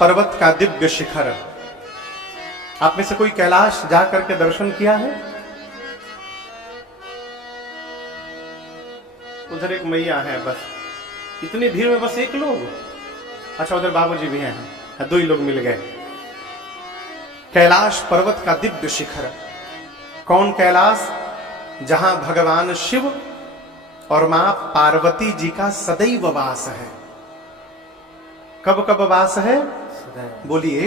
पर्वत का दिव्य शिखर। आप में से कोई कैलाश जा करके दर्शन किया है? उधर एक मैया है, बस इतनी भीड़ में बस एक लोग। अच्छा, उधर बाबूजी भी हैं, 2 ही लोग मिल गए। कैलाश पर्वत का दिव्य शिखर। कौन कैलाश? जहां भगवान शिव और मां पार्वती जी का सदैव वास है। कब कब वास है? बोलिए,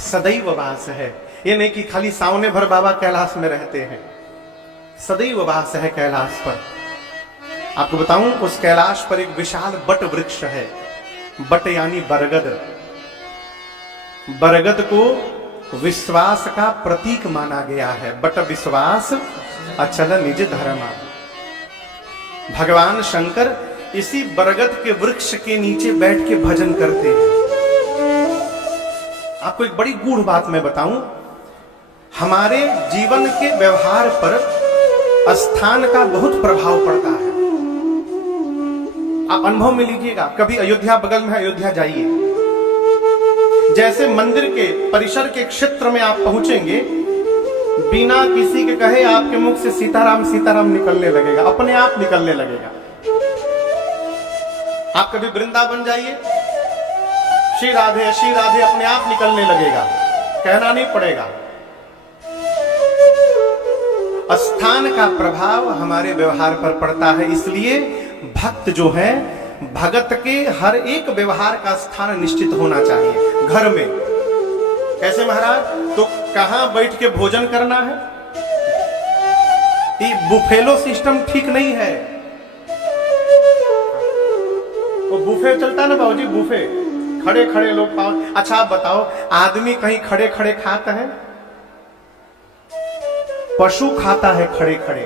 सदैव वास है। ये नहीं कि खाली सावने भर बाबा कैलाश में रहते हैं, सदैव वास है कैलाश पर। आपको बताऊं, उस कैलाश पर एक विशाल बट वृक्ष है। बट यानी बरगद। बरगद को विश्वास का प्रतीक माना गया है। बट विश्वास अचल निज धर्मा। भगवान शंकर इसी बरगद के वृक्ष के नीचे बैठ के भजन करते हैं। आपको एक बड़ी गूढ़ बात मैं बताऊं, हमारे जीवन के व्यवहार पर स्थान का बहुत प्रभाव पड़ता है। आप अनुभव में लीजिएगा, कभी अयोध्या बगल में है, अयोध्या जाइए। जैसे मंदिर के परिसर के क्षेत्र में आप पहुंचेंगे, बिना किसी के कहे आपके मुख से सीताराम सीताराम निकलने लगेगा, अपने आप निकलने लगेगा। आप कभी वृंदावन जाइए, श्री राधे अपने आप निकलने लगेगा, कहना नहीं पड़ेगा। स्थान का प्रभाव हमारे व्यवहार पर पड़ता है। इसलिए भक्त जो है, भगत के हर एक व्यवहार का स्थान निश्चित होना चाहिए। घर में कैसे महाराज? तो कहां बैठ के भोजन करना है? ये बुफेलो सिस्टम ठीक नहीं है। वो बुफे चलता है ना बाबूजी, बुफे, खड़े खड़े लोग पाओ। अच्छा आप बताओ, आदमी कहीं खड़े खड़े खाता है? पशु खाता है खड़े खड़े,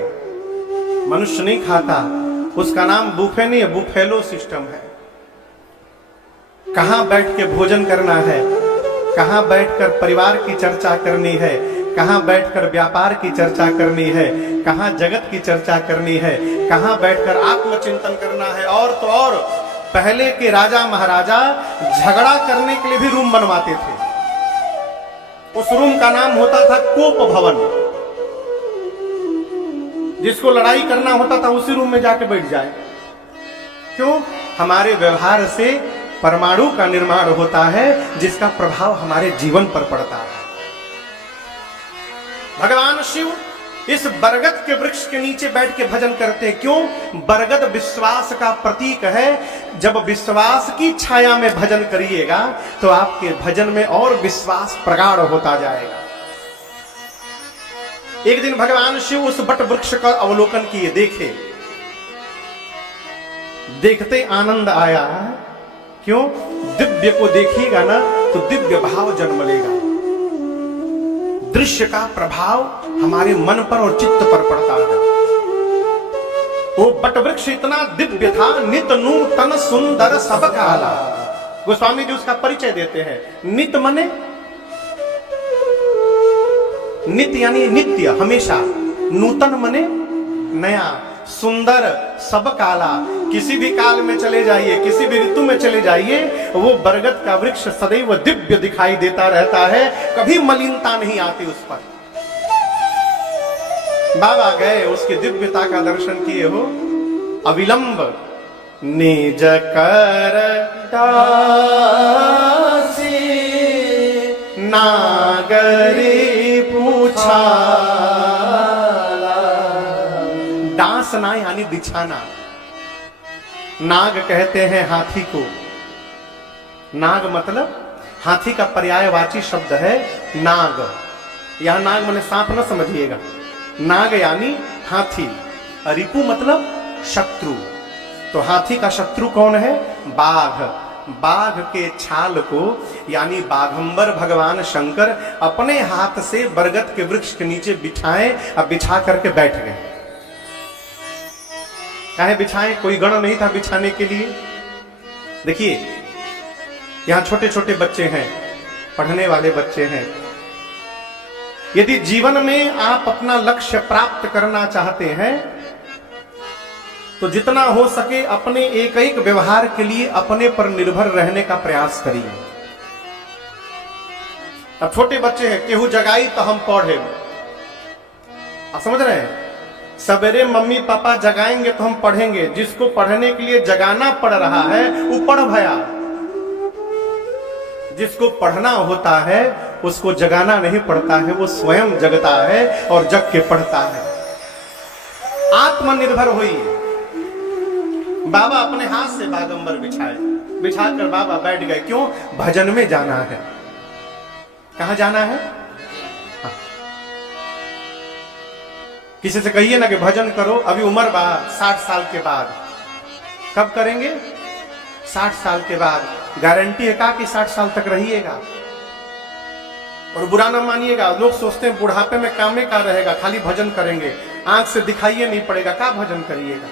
मनुष्य नहीं खाता। उसका नाम बुफे नहीं है, बुफेलो सिस्टम है। कहां बैठ के भोजन करना है, कहां बैठकर परिवार की चर्चा करनी है, कहां बैठकर व्यापार की चर्चा करनी है, कहां जगत की चर्चा करनी है, कहां बैठकर आत्मचिंतन करना है। और तो और पहले के राजा महाराजा झगड़ा करने के लिए भी रूम बनवाते थे। उस रूम का नाम होता था कोप भवन। जिसको लड़ाई करना होता था उसी रूम में जाके बैठ जाए। क्यों? हमारे व्यवहार से परमाणु का निर्माण होता है, जिसका प्रभाव हमारे जीवन पर पड़ता है। भगवान शिव इस बरगद के वृक्ष के नीचे बैठ के भजन करते। क्यों? बरगद विश्वास का प्रतीक है। जब विश्वास की छाया में भजन करिएगा तो आपके भजन में और विश्वास प्रगाढ़ होता जाएगा। एक दिन भगवान शिव उस बट वृक्ष का अवलोकन किए, देखे, देखते आनंद आया। क्यों? दिव्य को देखिएगा ना तो दिव्य भाव जन्म लेगा। दृश्य का प्रभाव हमारे मन पर और चित्त पर पड़ता है। वो बट वृक्ष इतना दिव्य था, नित नूतन सुंदर सब काला। गोस्वामी जी उसका परिचय देते हैं। नित मने नित्य यानी नित्य, हमेशा। नूतन मने नया, सुंदर सब काला। किसी भी काल में चले जाइए, किसी भी ऋतु में चले जाइए, वो बरगद का वृक्ष सदैव दिव्य दिखाई देता रहता है। कभी मलिनता नहीं आती उस पर। बाबा गए, उसकी दिव्यता का दर्शन किए हो। अविलंब निज कर दासी नागरी पूछा। दास ना यानी बिछाना। नाग कहते हैं हाथी को। नाग मतलब हाथी का पर्यायवाची शब्द है नाग। यहां नाग माने सांप न समझिएगा। नाग यानी हाथी। रिपु मतलब शत्रु। तो हाथी का शत्रु कौन है? बाघ। बाघ के छाल को यानी बाघंबर भगवान शंकर अपने हाथ से बरगद के वृक्ष के नीचे बिछाए। अब बिछा करके बैठ गए। काहे बिछाए? कोई गण नहीं था बिछाने के लिए। देखिए, यहां छोटे छोटे बच्चे हैं, पढ़ने वाले बच्चे हैं। यदि जीवन में आप अपना लक्ष्य प्राप्त करना चाहते हैं तो जितना हो सके अपने एक एक व्यवहार के लिए अपने पर निर्भर रहने का प्रयास करिए। अब छोटे बच्चे हैं, केहू जगाई तो हम पढ़े, आप समझ रहे हैं? सवेरे मम्मी पापा जगाएंगे तो हम पढ़ेंगे। जिसको पढ़ने के लिए जगाना पड़ रहा है वो पढ़ भया। जिसको पढ़ना होता है उसको जगाना नहीं पड़ता है, वो स्वयं जगता है और जग के पढ़ता है। आत्मनिर्भर होइए। बाबा अपने हाथ से बागंबर बिछाए, बिछाकर बाबा बैठ गए। क्यों? भजन में जाना है। कहां जाना है? हाँ। किसी से कहिए ना कि भजन करो, अभी उम्र बा 60 साल के बाद। कब करेंगे? 60 साल के बाद। गारंटी है का कि 60 साल तक रहिएगा? और बुरा ना मानिएगा, लोग सोचते हैं बुढ़ापे में काम में का रहेगा, खाली भजन करेंगे, आंख से दिखाइए नहीं पड़ेगा। क्या भजन करिएगा?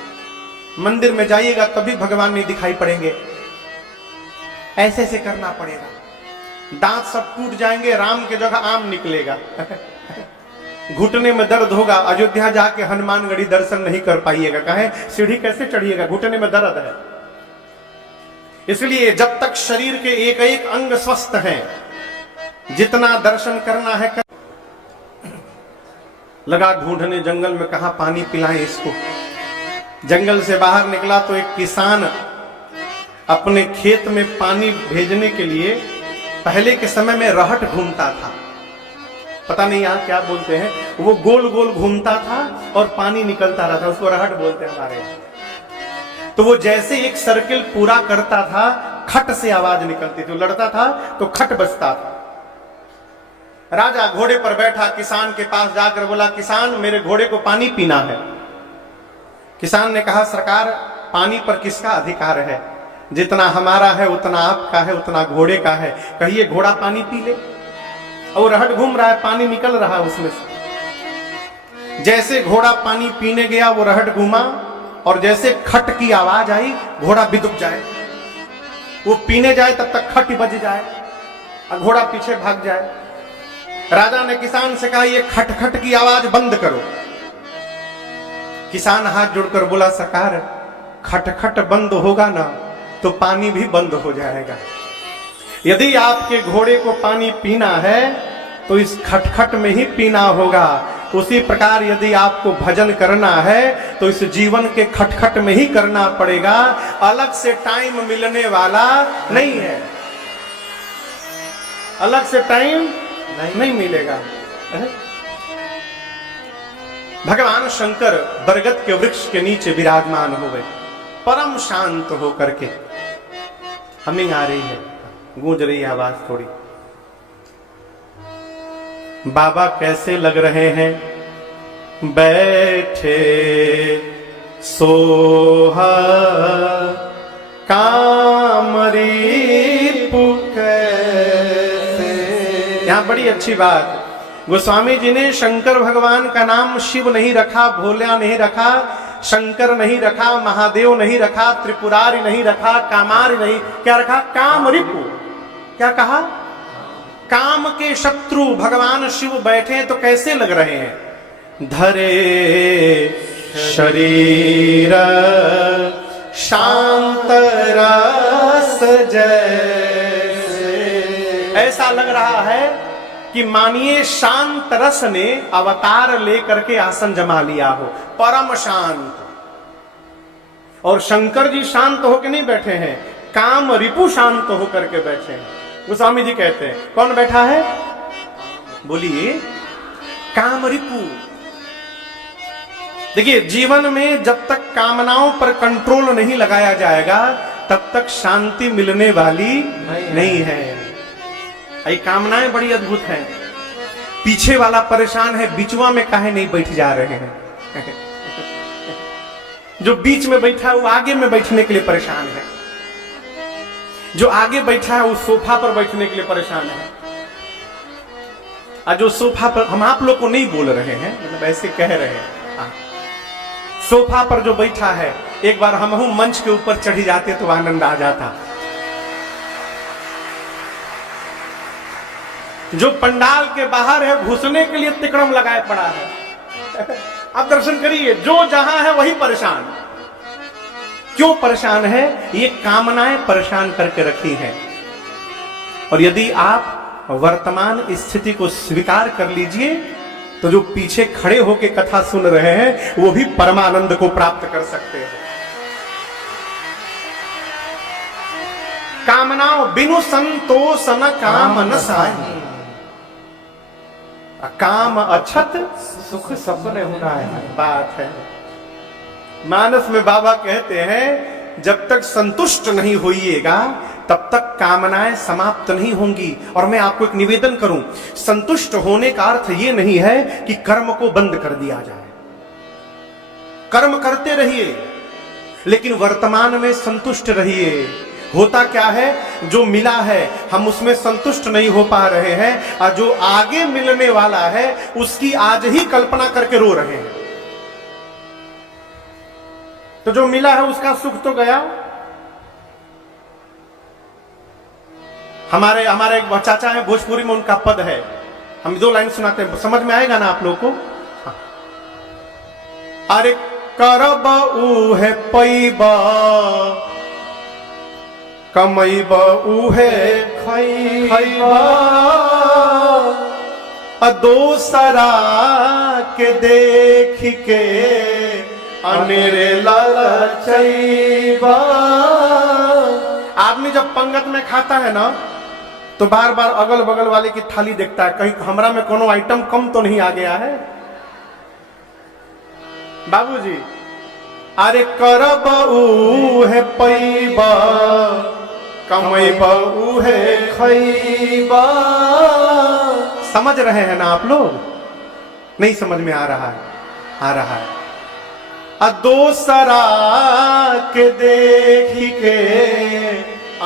मंदिर में जाइएगा तभी भगवान नहीं दिखाई पड़ेंगे। ऐसे ऐसे करना पड़ेगा। दांत सब टूट जाएंगे, राम के जगह आम निकलेगा। घुटने में दर्द होगा, अयोध्या जाके हनुमानगढ़ी दर्शन नहीं कर पाइएगा। कहे सीढ़ी कैसे चढ़िएगा? घुटने में दर्द है। इसलिए जब तक शरीर के एक एक अंग स्वस्थ हैं, जितना दर्शन करना है कर... लगा ढूंढने जंगल में, कहां पानी पिलाएं इसको। जंगल से बाहर निकला तो एक किसान अपने खेत में पानी भेजने के लिए पहले के समय में रहट घूमता था। पता नहीं यहां क्या बोलते हैं, वो गोल गोल घूमता था और पानी निकलता रहता, उसको रहट बोलते हैं हमारे यहाँ। तो वो जैसे एक सर्किल पूरा करता था, खट से आवाज निकलती थी। लड़ता था तो खट बजता था। राजा घोड़े पर बैठा किसान के पास जाकर बोला, किसान मेरे घोड़े को पानी पीना है। किसान ने कहा, सरकार पानी पर किसका अधिकार है? जितना हमारा है उतना आपका है, उतना घोड़े का है। कहिए घोड़ा पानी पी ले। और रहट घूम रहा है, पानी निकल रहा है उसमें से। जैसे घोड़ा पानी पीने गया, वो रहट घूमा और जैसे खट की आवाज आई, घोड़ा बिदुक जाए। वो पीने जाए तब तक खट बज जाए और घोड़ा पीछे भाग जाए। राजा ने किसान से कहा, ये खट खट की आवाज बंद करो। किसान हाथ जोड़कर बोला, सरकार खट खट बंद होगा ना तो पानी भी बंद हो जाएगा। यदि आपके घोड़े को पानी पीना है तो इस खटखट में ही पीना होगा। उसी प्रकार यदि आपको भजन करना है तो इस जीवन के खटखट में ही करना पड़ेगा। अलग से टाइम मिलने वाला नहीं है, अलग से टाइम नहीं मिलेगा। भगवान शंकर बरगद के वृक्ष के नीचे विराजमान हो गए, परम शांत होकर के। हमिंग आ रही है, गूंज रही है आवाज थोड़ी। बाबा कैसे लग रहे हैं? बैठे सोहा कामरी कैसे। यहां बड़ी अच्छी बात, गोस्वामी जी ने शंकर भगवान का नाम शिव नहीं रखा, भोला नहीं रखा, शंकर नहीं रखा, महादेव नहीं रखा, त्रिपुरारी नहीं रखा, कामारी नहीं, क्या रखा? काम रिपु। क्या कहा? काम के शत्रु भगवान शिव बैठे तो कैसे लग रहे हैं? धरे शरीर शांत रस जैसे। ऐसा लग रहा है कि मानिए शांत रस ने अवतार लेकर के आसन जमा लिया हो, परम शांत। और शंकर जी शांत होकर नहीं बैठे हैं, काम रिपु शांत होकर के बैठे हैं। गोस्वामी जी कहते हैं, कौन बैठा है? बोलिए, काम रिपु। देखिए, जीवन में जब तक कामनाओं पर कंट्रोल नहीं लगाया जाएगा तब तक शांति मिलने वाली नहीं है। ये कामनाएं बड़ी अद्भुत हैं। पीछे वाला परेशान है, बीचवा में काहे नहीं बैठ जा रहे हैं? जो बीच में बैठा है वो आगे में बैठने के लिए परेशान है, जो आगे बैठा है वो सोफा पर बैठने के लिए परेशान है। और जो सोफा पर, हम आप लोग को नहीं बोल रहे हैं, मतलब ऐसे कह रहे हैं, सोफा पर जो बैठा है, एक बार हम मंच के ऊपर चढ़ी जाते तो आनंद आ जाता। जो पंडाल के बाहर है, घुसने के लिए तिकड़म लगाए पड़ा है। आप दर्शन करिए, जो जहां है वही परेशान। क्यों परेशान है? ये कामनाएं परेशान करके रखी हैं। और यदि आप वर्तमान स्थिति को स्वीकार कर लीजिए, तो जो पीछे खड़े होकर कथा सुन रहे हैं वो भी परमानंद को प्राप्त कर सकते हैं। कामनाओं बिनु संतोष न काम न साही, काम अछत सुख सपने होना है। बात है। मानस में बाबा कहते हैं जब तक संतुष्ट नहीं होइएगा तब तक कामनाएं समाप्त नहीं होंगी। और मैं आपको एक निवेदन करूं, संतुष्ट होने का अर्थ ये नहीं है कि कर्म को बंद कर दिया जाए। कर्म करते रहिए लेकिन वर्तमान में संतुष्ट रहिए। होता क्या है, जो मिला है हम उसमें संतुष्ट नहीं हो पा रहे हैं, और जो आगे मिलने वाला है उसकी आज ही कल्पना करके रो रहे हैं। तो जो मिला है उसका सुख तो गया। हमारे एक चाचा है भोजपुरी में, उनका पद है, हम 2 लाइन सुनाते हैं, समझ में आएगा ना आप लोगों को। हाँ। अरे करब उहे पैबा, कमैब उहे खैबा, दोसरा के देख के अनेरे ललचैबा। आदमी जब पंगत में खाता है ना तो बार बार अगल बगल वाले की थाली देखता है, कहीं हमरा में कोनो आइटम कम तो नहीं आ गया है। बाबूजी, अरे करब उहे पैबा, कमैब उहे खैबा। समझ रहे हैं ना आप लोग? नहीं समझ में आ रहा है? आ रहा है। दोसरा के देख के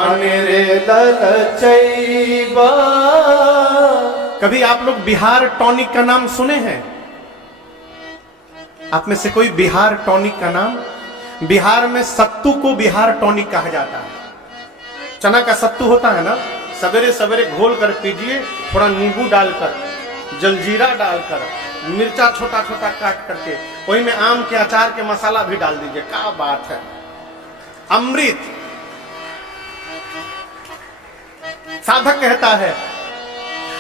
अनेरे ललचैबा। कभी आप लोग बिहार टॉनिक का नाम सुने हैं? आप में से कोई बिहार टॉनिक का नाम? बिहार में सत्तू को बिहार टॉनिक कहा जाता है। चना का सत्तू होता है ना, सवेरे सवेरे घोल कर पीजिए, थोड़ा नींबू डालकर, जलजीरा डालकर, मिर्चा छोटा छोटा काट करके, वही में आम के अचार के मसाला भी डाल दीजिए। क्या बात है, अमृत। साधक कहता है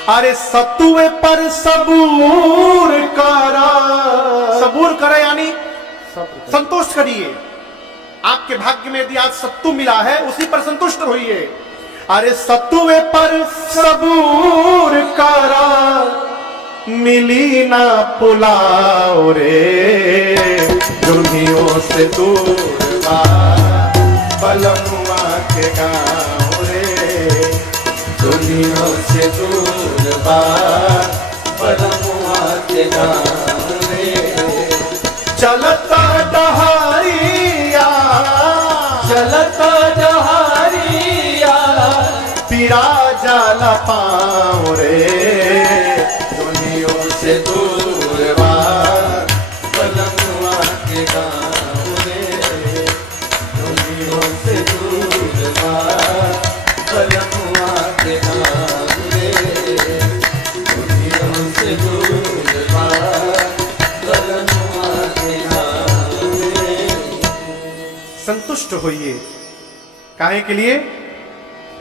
अरे सत्तुए पर सबूर करा। सबूर करे यानी संतोष करिए। आपके भाग्य में यदि आज सत्तू मिला है उसी पर संतुष्ट होइए। अरे सत्तुए पर सबूर करा, मिली ना पुलाव रे, दुनियों से दूर बा बलमुआ के गाँव रे, दुनियों से दूर बा बलमुआ के गाँव रे। चलता डहारिया, चलता डहारिया, पीरा जाला पाँव रे, से दूर बा बलमुआ के गाँव रे, दुनियों से दूर बा बलमुआ के गाँव रे, दुनियों से दूर बा बलमुआ के गाँव रे। संतुष्ट होइए। काहे के लिए?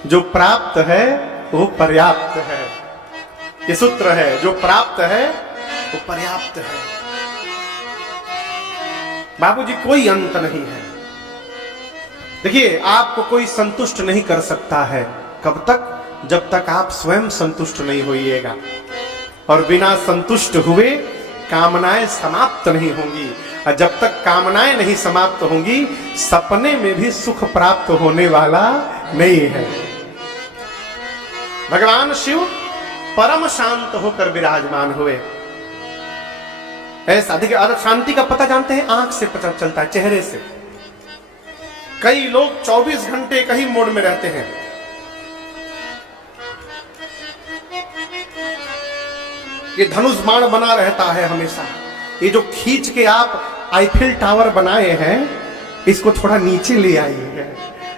जो प्राप्त है वो पर्याप्त है। ये सूत्र है, जो प्राप्त है वो पर्याप्त है। बाबूजी, कोई अंत नहीं है। देखिए, आपको कोई संतुष्ट नहीं कर सकता है। कब तक? जब तक आप स्वयं संतुष्ट नहीं होइएगा। और बिना संतुष्ट हुए कामनाएं समाप्त नहीं होंगी। और जब तक कामनाएं नहीं समाप्त होंगी, सपने में भी सुख प्राप्त होने वाला नहीं है। भगवान शिव परम शांत होकर विराजमान हुए। ऐसा देखिए, शांति का पता जानते हैं? आंख से पता चलता है, चेहरे से। कई लोग 24 घंटे कहीं मोड में रहते हैं। ये धनुष बाण बना रहता है हमेशा। ये जो खींच के आप आईफिल टावर बनाए हैं, इसको थोड़ा नीचे ले आइए,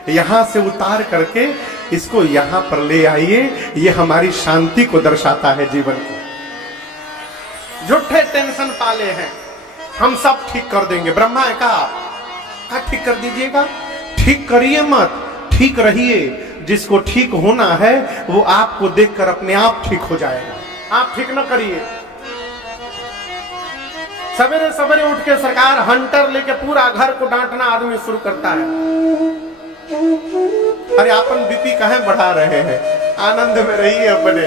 यहां से उतार करके इसको यहां पर ले आइए। ये हमारी शांति को दर्शाता है जीवन को। झूठे टेंशन पाले हैं, हम सब ठीक कर देंगे। ब्रह्मा है का ठीक कर दीजिएगा? ठीक करिए मत, ठीक रहिए। जिसको ठीक होना है वो आपको देखकर अपने आप ठीक हो जाएगा। आप ठीक न करिए। सवेरे सवेरे उठ के सरकार हंटर लेके पूरा घर को डांटना आदमी शुरू करता है। अरे अपन बीपी कहाँ बढ़ा रहे हैं, आनंद में रहिए अपने।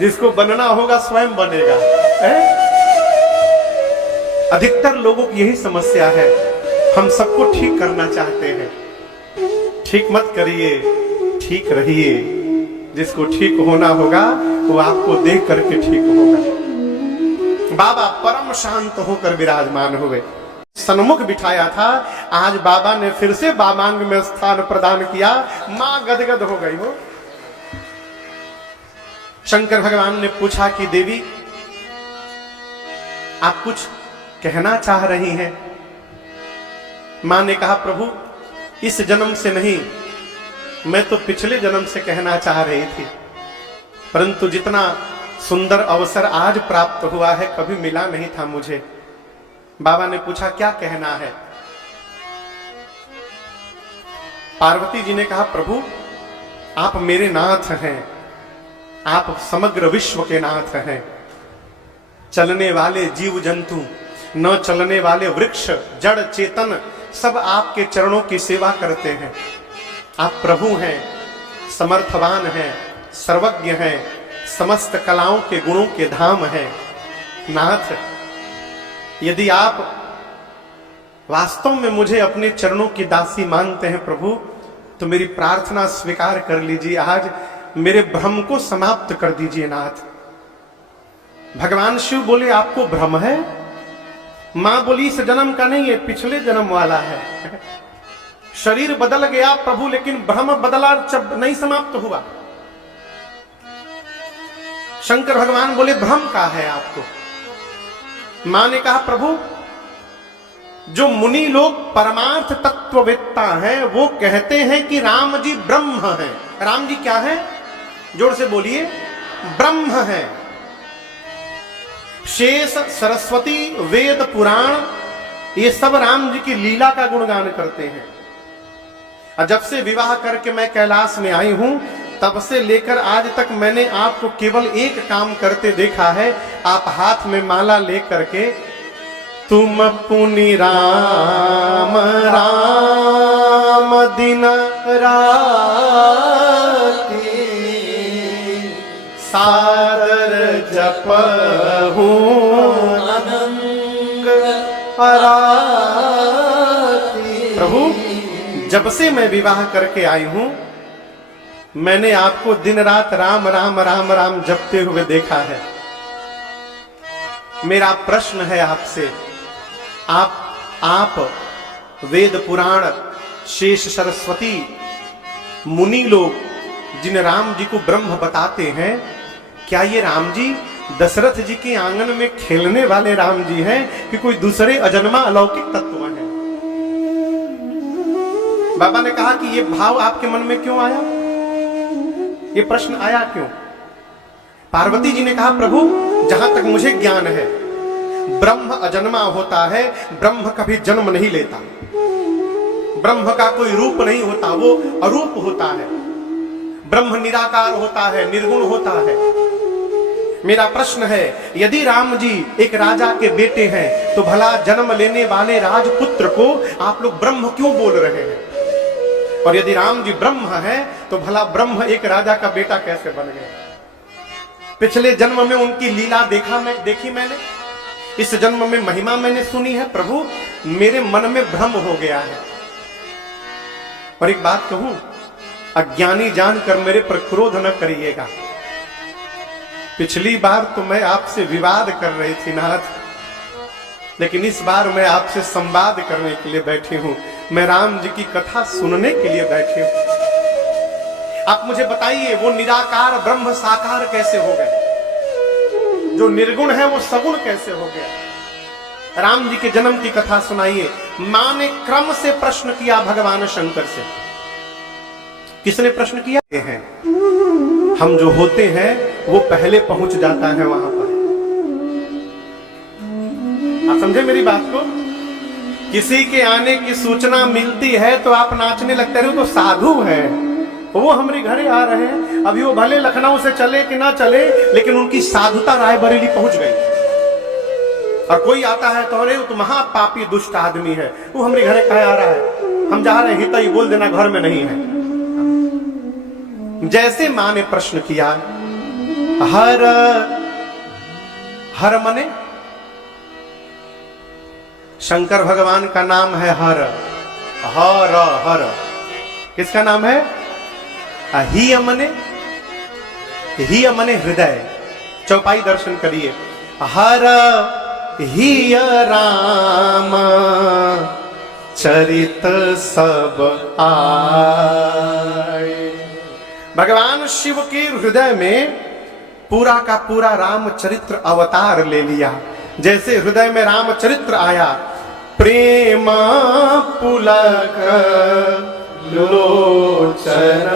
जिसको बनना होगा स्वयं बनेगा। अधिकतर लोगों की यही समस्या है, हम सबको ठीक करना चाहते हैं। ठीक मत करिए, ठीक रहिए। जिसको ठीक होना होगा वो आपको देख करके ठीक होगा। बाबा परम शांत होकर विराजमान हुए, सन्मुख बिठाया था। आज बाबा ने फिर से बामांग में स्थान प्रदान किया। मां गदगद हो गई हो। शंकर भगवान ने पूछा कि देवी आप कुछ कहना चाह रही हैं? मां ने कहा प्रभु इस जन्म से नहीं, मैं तो पिछले जन्म से कहना चाह रही थी, परंतु जितना सुंदर अवसर आज प्राप्त हुआ है कभी मिला नहीं था मुझे। बाबा ने पूछा क्या कहना है? पार्वती जी ने कहा प्रभु आप मेरे नाथ हैं, आप समग्र विश्व के नाथ हैं। चलने वाले जीव जंतु, न चलने वाले वृक्ष, जड़ चेतन सब आपके चरणों की सेवा करते हैं। आप प्रभु हैं, समर्थवान हैं, सर्वज्ञ हैं, समस्त कलाओं के गुणों के धाम हैं। नाथ यदि आप वास्तव में मुझे अपने चरणों की दासी मानते हैं प्रभु, तो मेरी प्रार्थना स्वीकार कर लीजिए। आज मेरे भ्रम को समाप्त कर दीजिए नाथ। भगवान शिव बोले आपको भ्रम है? मां बोली इस जन्म का नहीं, ये पिछले जन्म वाला है। शरीर बदल गया प्रभु, लेकिन भ्रम बदला नहीं समाप्त हुआ। शंकर भगवान बोले भ्रम का है आपको? मां ने कहा प्रभु जो मुनि लोग परमार्थ तत्ववेत्ता हैं वो कहते हैं कि राम जी ब्रह्म हैं। राम जी क्या है? जोर से बोलिए, ब्रह्म है। शेष, सरस्वती, वेद, पुराण ये सब राम जी की लीला का गुणगान करते हैं। और जब से विवाह करके मैं कैलाश में आई हूं तब से लेकर आज तक मैंने आपको केवल एक काम करते देखा है। आप हाथ में माला लेकर के तुम पुनि राम राम दिन राती सादर जपहूं अनंग आरती। प्रभु जब से मैं विवाह करके आई हूं मैंने आपको दिन रात राम राम राम राम जपते हुए देखा है। मेरा प्रश्न है आपसे, आप वेद पुराण, शेष, सरस्वती, मुनि लोग जिन राम जी को ब्रह्म बताते हैं, क्या ये राम जी दशरथ जी के आंगन में खेलने वाले राम जी हैं कि कोई दूसरे अजन्मा अलौकिक तत्व हैं? बाबा ने कहा कि ये भाव आपके मन में क्यों आया, ये प्रश्न आया क्यों? पार्वती जी ने कहा प्रभु जहां तक मुझे ज्ञान है ब्रह्म अजन्मा होता है, ब्रह्म कभी जन्म नहीं लेता, ब्रह्म का कोई रूप नहीं होता, वो अरूप होता है। ब्रह्म निराकार होता है, निर्गुण होता है। मेरा प्रश्न है यदि राम जी एक राजा के बेटे हैं तो भला जन्म लेने वाले राजपुत्र को आप लोग ब्रह्म क्यों बोल रहे हैं? और यदि राम जी ब्रह्म है तो भला ब्रह्म एक राजा का बेटा कैसे बन गए? पिछले जन्म में उनकी लीला देखी मैंने, इस जन्म में महिमा मैंने सुनी है। प्रभु मेरे मन में भ्रम हो गया है। और एक बात कहूं, अज्ञानी जानकर मेरे पर क्रोध न करिएगा। पिछली बार तो मैं आपसे विवाद कर रही थी नाथ, लेकिन इस बार मैं आपसे संवाद करने के लिए बैठी हूं। मैं राम जी की कथा सुनने के लिए बैठी हूं। आप मुझे बताइए वो निराकार ब्रह्म साकार कैसे हो गए? जो निर्गुण है वो सगुण कैसे हो गया? राम जी के जन्म की कथा सुनाइए। मां ने क्रम से प्रश्न किया भगवान शंकर से। किसने प्रश्न किया है? हम जो होते हैं वो पहले पहुंच जाता है वहां पर। आप समझे मेरी बात को? किसी के आने की सूचना मिलती है तो आप नाचने लगते रहे, तो साधु है, वो हमारे घरे आ रहे हैं। अभी वो भले लखनऊ से चले कि ना चले, लेकिन उनकी साधुता रायबरेली पहुंच गई। और कोई आता है तो अरे वो तो महापापी दुष्ट आदमी है, वो हमारे घरे कहे आ रहा है, हम जा रहे हैं, तो ये बोल देना घर में नहीं है। जैसे मां ने प्रश्न किया, हर हर मने शंकर भगवान का नाम है हर। हर हर किसका नाम है? ही मने हृदय। चौपाई दर्शन करिए। हर ही राम चरित सब आए। भगवान शिव के हृदय में पूरा का पूरा रामचरित्र अवतार ले लिया। जैसे हृदय में रामचरित्र आया, प्रेम पुलक लोचन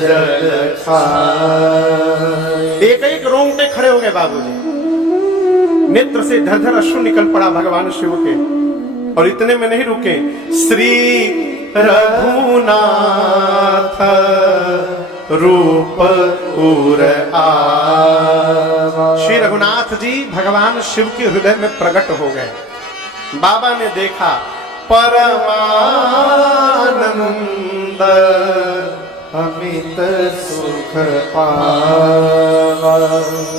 जल छाए। एक एक रोंगटे खड़े हो गए बाबूजी, नेत्र से धर अश्रु निकल पड़ा भगवान शिव के। और इतने में नहीं रुके, श्री रघुनाथ रूप उर आवा। श्री रघुनाथ जी भगवान शिव के हृदय में प्रकट हो गए। बाबा ने देखा, परमानंद अमित सुख पावा।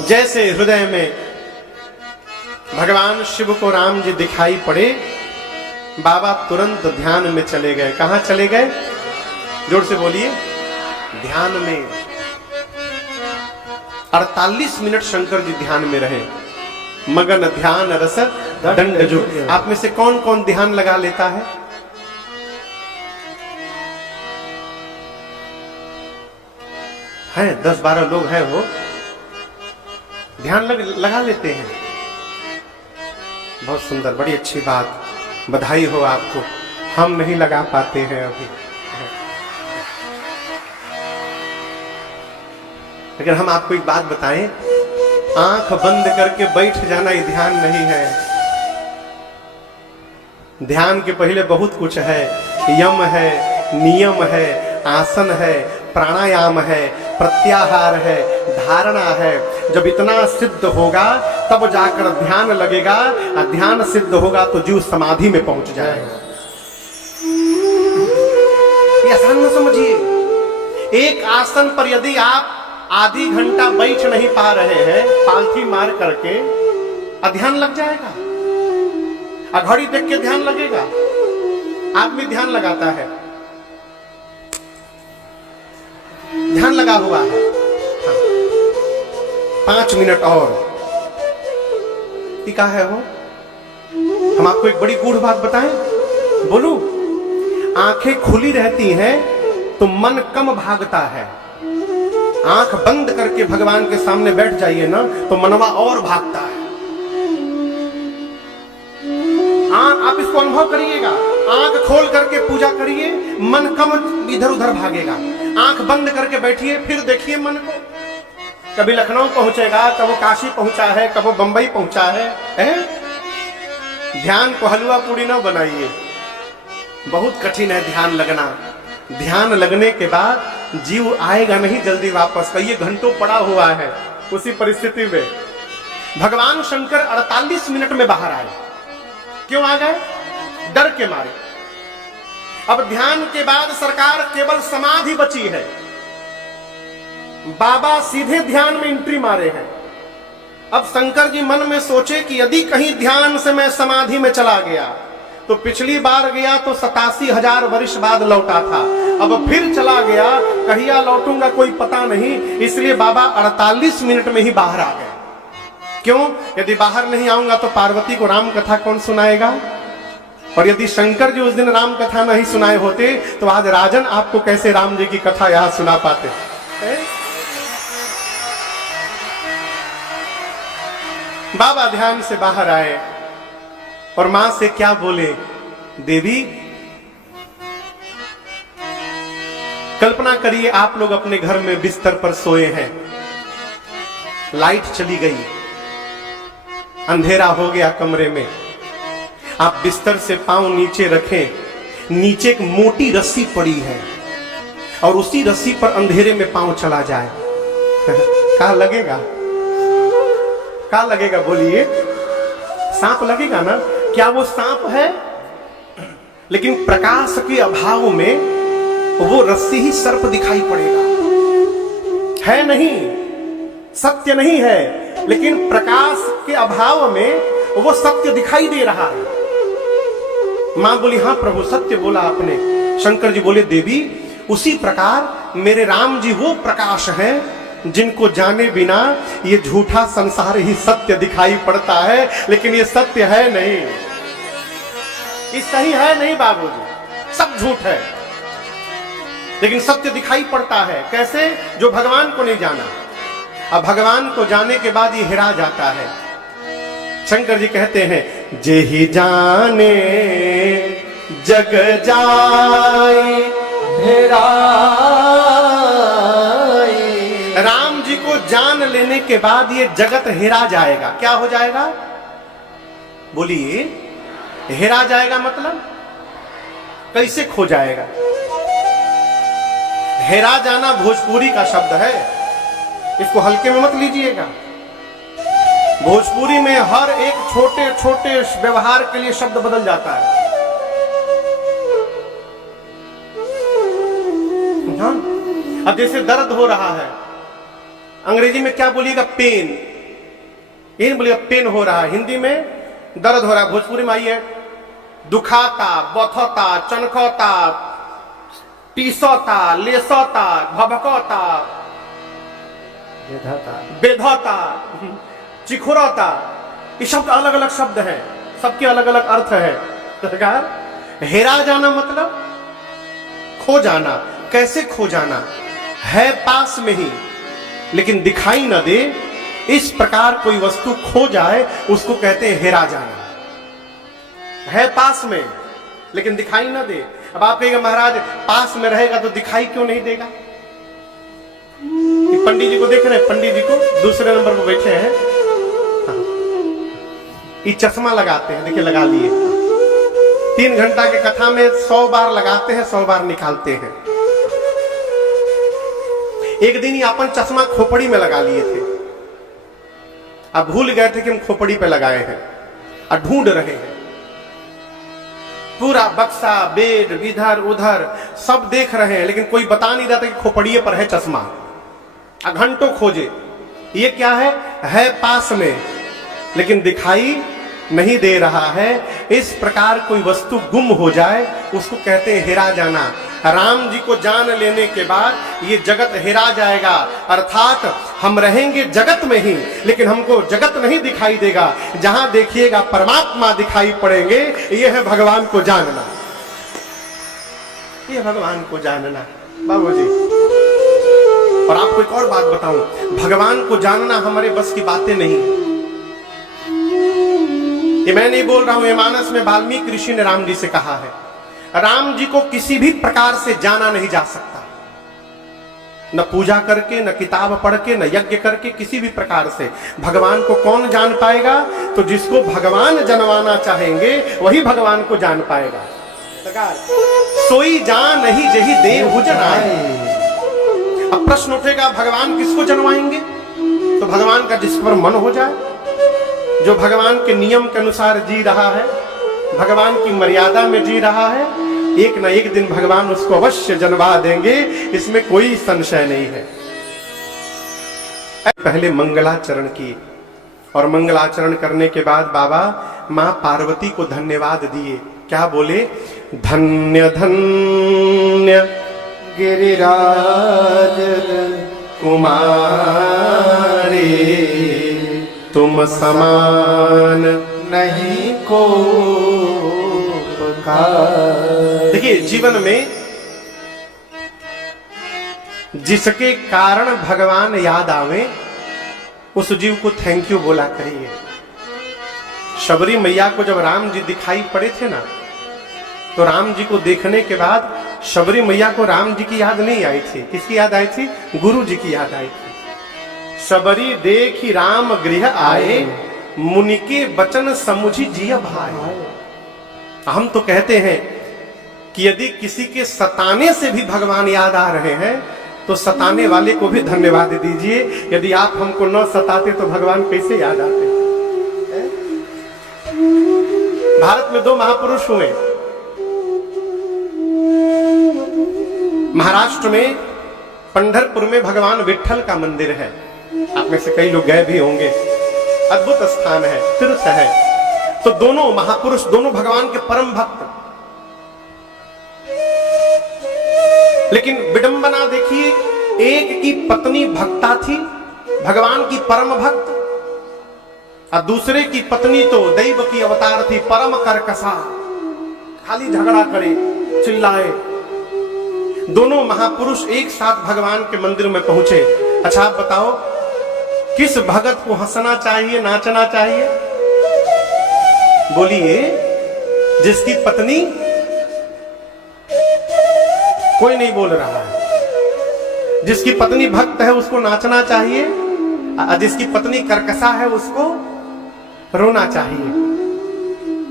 जैसे हृदय में भगवान शिव को राम जी दिखाई पड़े, बाबा तुरंत ध्यान में चले गए। कहां चले गए? जोर से बोलिए। ध्यान में 48 मिनट शंकर जी ध्यान में रहे। मगन ध्यान रस दंड जो। आप में से कौन कौन ध्यान लगा लेता है? हैं 10-12 लोग हैं, वो ध्यान लगा लेते हैं। बहुत सुंदर, बड़ी अच्छी बात, बधाई हो आपको। हम नहीं लगा पाते हैं अभी, लेकिन हम आपको एक बात बताएं, आंख बंद करके बैठ जाना ये ध्यान नहीं है। ध्यान के पहले बहुत कुछ है। यम है, नियम है, आसन है, प्राणायाम है, प्रत्याहार है, धारणा है। जब इतना सिद्ध होगा तब जाकर ध्यान लगेगा, और ध्यान सिद्ध होगा तो जीव समाधि में पहुंच जाएगा। ये आसान न समझिए। एक आसन पर यदि आप आधी घंटा बैठ नहीं पा रहे हैं, पालथी मार करके, ध्यान लग जाएगा। घड़ी देख के ध्यान लगेगा। आदमी ध्यान लगाता है, ध्यान लगा हुआ है। हाँ। 5 मिनट और क्या है वो? हम आपको एक बड़ी गूढ़ बात बताएं, बोलू। आंखें खुली रहती हैं तो मन कम भागता है। आंख बंद करके भगवान के सामने बैठ जाइए ना, तो मनवा और भागता है। आप इसको अनुभव करिएगा। आंख खोल करके पूजा करिए, मन कम इधर उधर भागेगा। आंख बंद करके बैठिए, फिर देखिए मन को। कभी लखनऊ पहुंचेगा, कभी काशी पहुंचा है, कभी बंबई पहुंचा है? ध्यान को हलवा पूड़ी ना बनाइए, बहुत कठिन है ध्यान लगना। ध्यान लगने के बाद जीव आएगा नहीं जल्दी वापस, कहिए घंटों पड़ा हुआ है उसी परिस्थिति में। भगवान शंकर 48 मिनट में बाहर आए। क्यों आ गए? डर के मारे। अब ध्यान के बाद सरकार केवल समाधि बची है। बाबा सीधे ध्यान में एंट्री मारे हैं। अब शंकर जी मन में सोचे कि यदि कहीं ध्यान से मैं समाधि में चला गया, तो पिछली बार गया तो 87,000 वर्ष बाद लौटा था, अब फिर चला गया, कहिया लौटूंगा कोई पता नहीं। इसलिए बाबा 48 मिनट में ही बाहर आ गए। क्यों? यदि बाहर नहीं आऊंगा तो पार्वती को राम कथा कौन सुनाएगा? और यदि शंकर जी उस दिन राम कथा नहीं सुनाए होते तो आज राजन आपको कैसे राम जी की कथा यहां सुना पाते? बाबा ध्यान से बाहर आए और मां से क्या बोले? देवी, कल्पना करिए आप लोग अपने घर में बिस्तर पर सोए हैं, लाइट चली गई, अंधेरा हो गया कमरे में। आप बिस्तर से पांव नीचे रखें, नीचे एक मोटी रस्सी पड़ी है, और उसी रस्सी पर अंधेरे में पांव चला जाए, कहाँ लगेगा? कहाँ लगेगा बोलिए? सांप लगेगा ना? क्या वो सांप है? लेकिन प्रकाश के अभाव में वो रस्सी ही सर्प दिखाई पड़ेगा। है नहीं, सत्य नहीं है, लेकिन प्रकाश के अभाव में वो सत्य दिखाई दे रहा है। मां बोली हाँ प्रभु सत्य बोला आपने। शंकर जी बोले देवी उसी प्रकार मेरे राम जी वो प्रकाश हैं जिनको जाने बिना ये झूठा संसार ही सत्य दिखाई पड़ता है, लेकिन ये सत्य है नहीं, ये सही है नहीं बाबूजी, सब झूठ है, लेकिन सत्य दिखाई पड़ता है। कैसे? जो भगवान को नहीं जाना। अब भगवान को जाने के बाद ये हिरा जाता है। शंकर जी कहते हैं जे ही जाने जग जाए हेराए। राम जी को जान लेने के बाद ये जगत हिरा जाएगा। क्या हो जाएगा बोलिए? हिरा जाएगा मतलब कैसे खो जाएगा? हेरा जाना भोजपुरी का शब्द है, इसको हल्के में मत लीजिएगा। भोजपुरी में हर एक छोटे छोटे व्यवहार के लिए शब्द बदल जाता है। हाँ? अब जैसे दर्द हो रहा है, अंग्रेजी में क्या बोलिएगा? पेन। ये नहीं बोलिएगा पेन हो रहा है, हिंदी में दर्द हो रहा है। भोजपुरी में आइए दुखाता, बथता, चनखता, टीसता, लेसता, भभकता, बेधता, चिखुरता। ये शब्द अलग अलग शब्द हैं, सबके अलग अलग अर्थ है। सरकार हेरा जाना मतलब खो जाना। कैसे खो जाना? है पास में ही लेकिन दिखाई न दे, इस प्रकार कोई वस्तु खो जाए उसको कहते हैं हेरा जाना। है पास में लेकिन दिखाई न दे। अब आप कहेंगे महाराज पास में रहेगा तो दिखाई क्यों नहीं देगा? पंडित जी को देख रहे हैं, पंडित जी को दूसरे नंबर पर बैठे हैं, ये चश्मा लगाते हैं, देखिए लगा लिए। 3 घंटा के कथा में 100 बार लगाते हैं, 100 बार निकालते हैं। एक दिन ही अपन चश्मा खोपड़ी में लगा लिए थे, अब भूल गए थे कि हम खोपड़ी पे लगाए हैं और ढूंढ रहे हैं। पूरा बक्सा, बेड, इधर उधर सब देख रहे हैं, लेकिन कोई बता नहीं रहा था कि खोपड़िए पर है चश्मा। घंटों खोजे, ये क्या है पास में लेकिन दिखाई नहीं दे रहा है। इस प्रकार कोई वस्तु गुम हो जाए उसको कहते हैं हेरा जाना। राम जी को जान लेने के बाद ये जगत हेरा जाएगा, अर्थात हम रहेंगे जगत में ही लेकिन हमको जगत नहीं दिखाई देगा। जहां देखिएगा परमात्मा दिखाई पड़ेंगे। ये है भगवान को जानना, ये भगवान को जानना बाबूजी। और आपको एक और बात बताऊं, भगवान को जानना हमारे बस की बातें नहीं है। ये मैं नहीं बोल रहा हूं, ये मानस में वाल्मीकि ऋषि ने राम जी से कहा है। राम जी को किसी भी प्रकार से जाना नहीं जा सकता, न पूजा करके, न किताब पढ़ के, न यज्ञ करके, किसी भी प्रकार से। भगवान को कौन जान पाएगा? तो जिसको भगवान जनवाना चाहेंगे वही भगवान को जान पाएगा। सोई जान नहीं जही देव जनाए। अब प्रश्न उठेगा भगवान किसको जनवाएंगे? तो भगवान का जिस पर मन हो जाए, जो भगवान के नियम के अनुसार जी रहा है, भगवान की मर्यादा में जी रहा है, एक न एक दिन भगवान उसको अवश्य जनवा देंगे, इसमें कोई संशय नहीं है। पहले मंगलाचरण किए और मंगलाचरण करने के बाद बाबा मां पार्वती को धन्यवाद दिए। क्या बोले? धन्य धन्य गिरिराज कुमारी, तुम समान नहीं को। देखिए जीवन में जिसके कारण भगवान याद आवे उस जीव को थैंक यू बोला करिए। शबरी मैया को जब राम जी दिखाई पड़े थे ना, तो राम जी को देखने के बाद शबरी मैया को राम जी की याद नहीं आई थी। किसकी याद आई थी? गुरु जी की याद आई थी। शबरी देखी राम गृह आए, मुनि के बचन समुझी जिय भाई। हम तो कहते हैं कि यदि किसी के सताने से भी भगवान याद आ रहे हैं तो सताने वाले को भी धन्यवाद दीजिए। यदि आप हमको न सताते तो भगवान कैसे याद आते। भारत में 2 महापुरुष हुए। महाराष्ट्र में पंढरपुर में भगवान विट्ठल का मंदिर है। आप में से कई लोग गए भी होंगे। अद्भुत स्थान है, तीर्थ है। तो दोनों महापुरुष, दोनों भगवान के परम भक्त। लेकिन विडंबना देखिए, एक की पत्नी भक्ता थी, भगवान की परम भक्त, और दूसरे की पत्नी तो दैव की अवतार थी, परम कर्कशा, खाली झगड़ा करे, चिल्लाए। दोनों महापुरुष एक साथ भगवान के मंदिर में पहुंचे। अच्छा आप बताओ, किस भगत को हंसना चाहिए, नाचना चाहिए? बोलिए। जिसकी पत्नी, कोई नहीं बोल रहा है। जिसकी पत्नी भक्त है उसको नाचना चाहिए, और जिसकी पत्नी कर्कशा है उसको रोना चाहिए।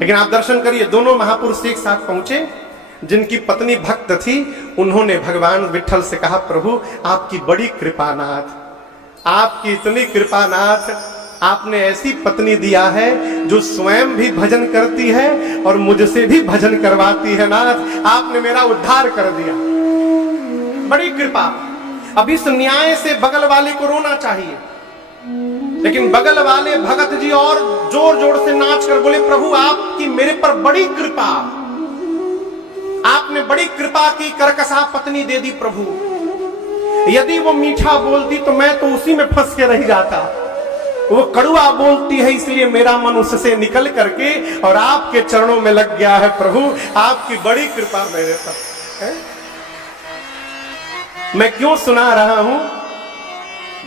लेकिन आप दर्शन करिए, दोनों महापुरुष एक साथ पहुंचे। जिनकी पत्नी भक्त थी उन्होंने भगवान विट्ठल से कहा, प्रभु आपकी बड़ी कृपा नाथ, आपकी इतनी कृपा नाथ, आपने ऐसी पत्नी दिया है जो स्वयं भी भजन करती है और मुझसे भी भजन करवाती है नाथ, आपने मेरा उद्धार कर दिया, बड़ी कृपा। अब इस न्याय से बगल वाले को रोना चाहिए, लेकिन बगल वाले भगत जी और जोर जोर से नाच कर बोले, प्रभु आपकी मेरे पर बड़ी कृपा, आपने बड़ी कृपा की, कर्कशा पत्नी दे दी प्रभु। यदि वो मीठा बोलती तो मैं तो उसी में फंस के रह जाता। वो कड़वा बोलती है इसलिए मेरा मन उससे निकल करके और आपके चरणों में लग गया है। प्रभु आपकी बड़ी कृपा मेरे पर है। मैं क्यों सुना रहा हूं?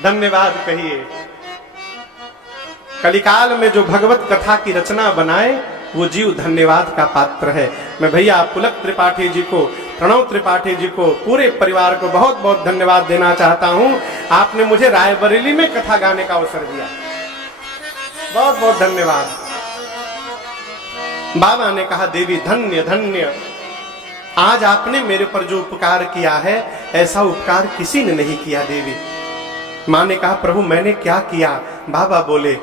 धन्यवाद कहिए। कलिकाल में जो भगवत कथा की रचना बनाए वो जीव धन्यवाद का पात्र है। मैं भैया पुलक त्रिपाठी जी को, प्रणव त्रिपाठी जी को, पूरे परिवार को बहुत बहुत धन्यवाद देना चाहता हूं। आपने मुझे रायबरेली में कथा गाने का अवसर दिया, बहुत बहुत धन्यवाद। बाबा ने कहा, देवी धन्य धन्य, आज आपने मेरे पर जो उपकार किया है ऐसा उपकार किसी ने नहीं किया देवी। मां ने कहा, प्रभु मैंने क्या किया? बाबा बोले,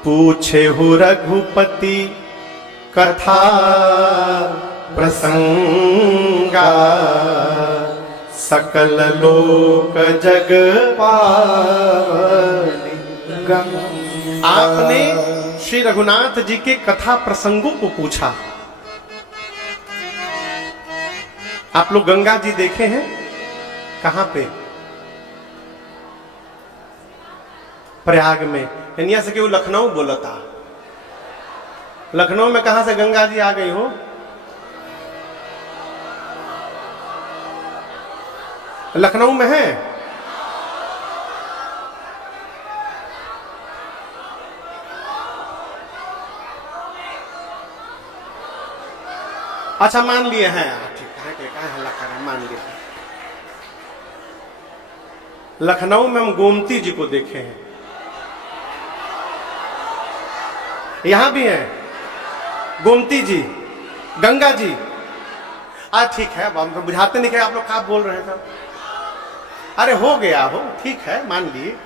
पूछे हो रघुपति कथा प्रसंगा, सकल लोक जग पावनी गंगा। आपने श्री रघुनाथ जी के कथा प्रसंगों को पूछा। आप लोग गंगा जी देखे हैं? कहां पे? प्रयाग में। इंडिया से केवल लखनऊ बोला था। लखनऊ में कहां से गंगा जी आ गई हो? लखनऊ में है। अच्छा मान लिए हैं, ठीक है, हल्ला कर रहे, मान लिए। लखनऊ में हम गोमती जी को देखे हैं, यहां भी हैं गोमती जी, गंगा जी। ठीक है, अब हम तो बुझाते नहीं कि आप लोग क्या बोल रहे थे। अरे हो गया हो, ठीक है, मान लिए।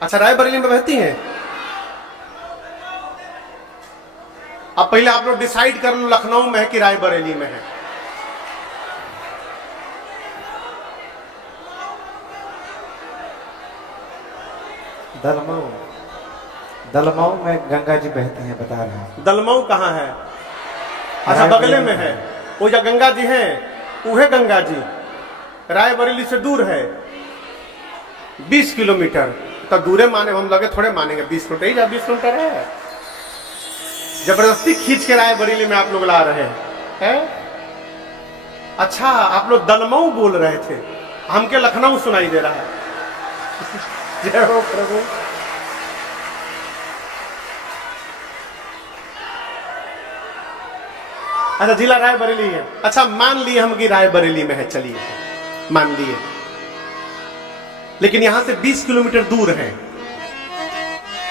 अच्छा रायबरेली में बहती हैं? अब पहले आप लोग डिसाइड कर लो लखनऊ में है कि रायबरेली में है। दलमऊ, दलमऊ में गंगा जी बहती हैं, बता रहे हैं। दलमऊ कहाँ है? अच्छा बगले में है। वो जो गंगा जी हैं वह गंगा जी रायबरेली से दूर है 20 किलोमीटर। तो दूरे माने, हम लगे थोड़े मानेंगे 20 किलोमीटर, 20 किलोमीटर है। जबरदस्ती खींच के रायबरेली में आप लोग ला रहे हैं। अच्छा आप लोग दलमऊ बोल रहे थे, हमके लखनऊ सुनाई दे रहा है। जय हो प्रभु। अच्छा जिला रायबरेली है। अच्छा मान लिए हम कि रायबरेली में है, चलिए मान लिए, लेकिन यहां से 20 किलोमीटर दूर है।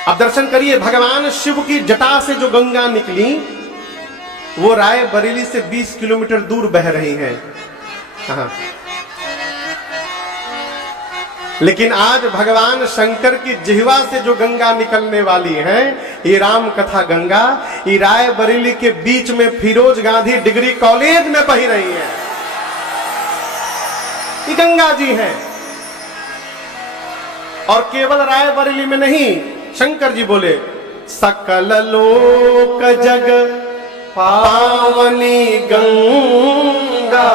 अब दर्शन करिए, भगवान शिव की जटा से जो गंगा निकली वो राय बरेली से 20 किलोमीटर दूर बह रही हैं। हाँ। लेकिन आज भगवान शंकर की जिह्वा से जो गंगा निकलने वाली है, ये राम कथा गंगा, ये राय बरेली के बीच में फिरोज गांधी डिग्री कॉलेज में बह रही है। ये गंगा जी हैं। और केवल राय बरेली में नहीं, शंकर जी बोले सकल लोक जग पावनी गंगा,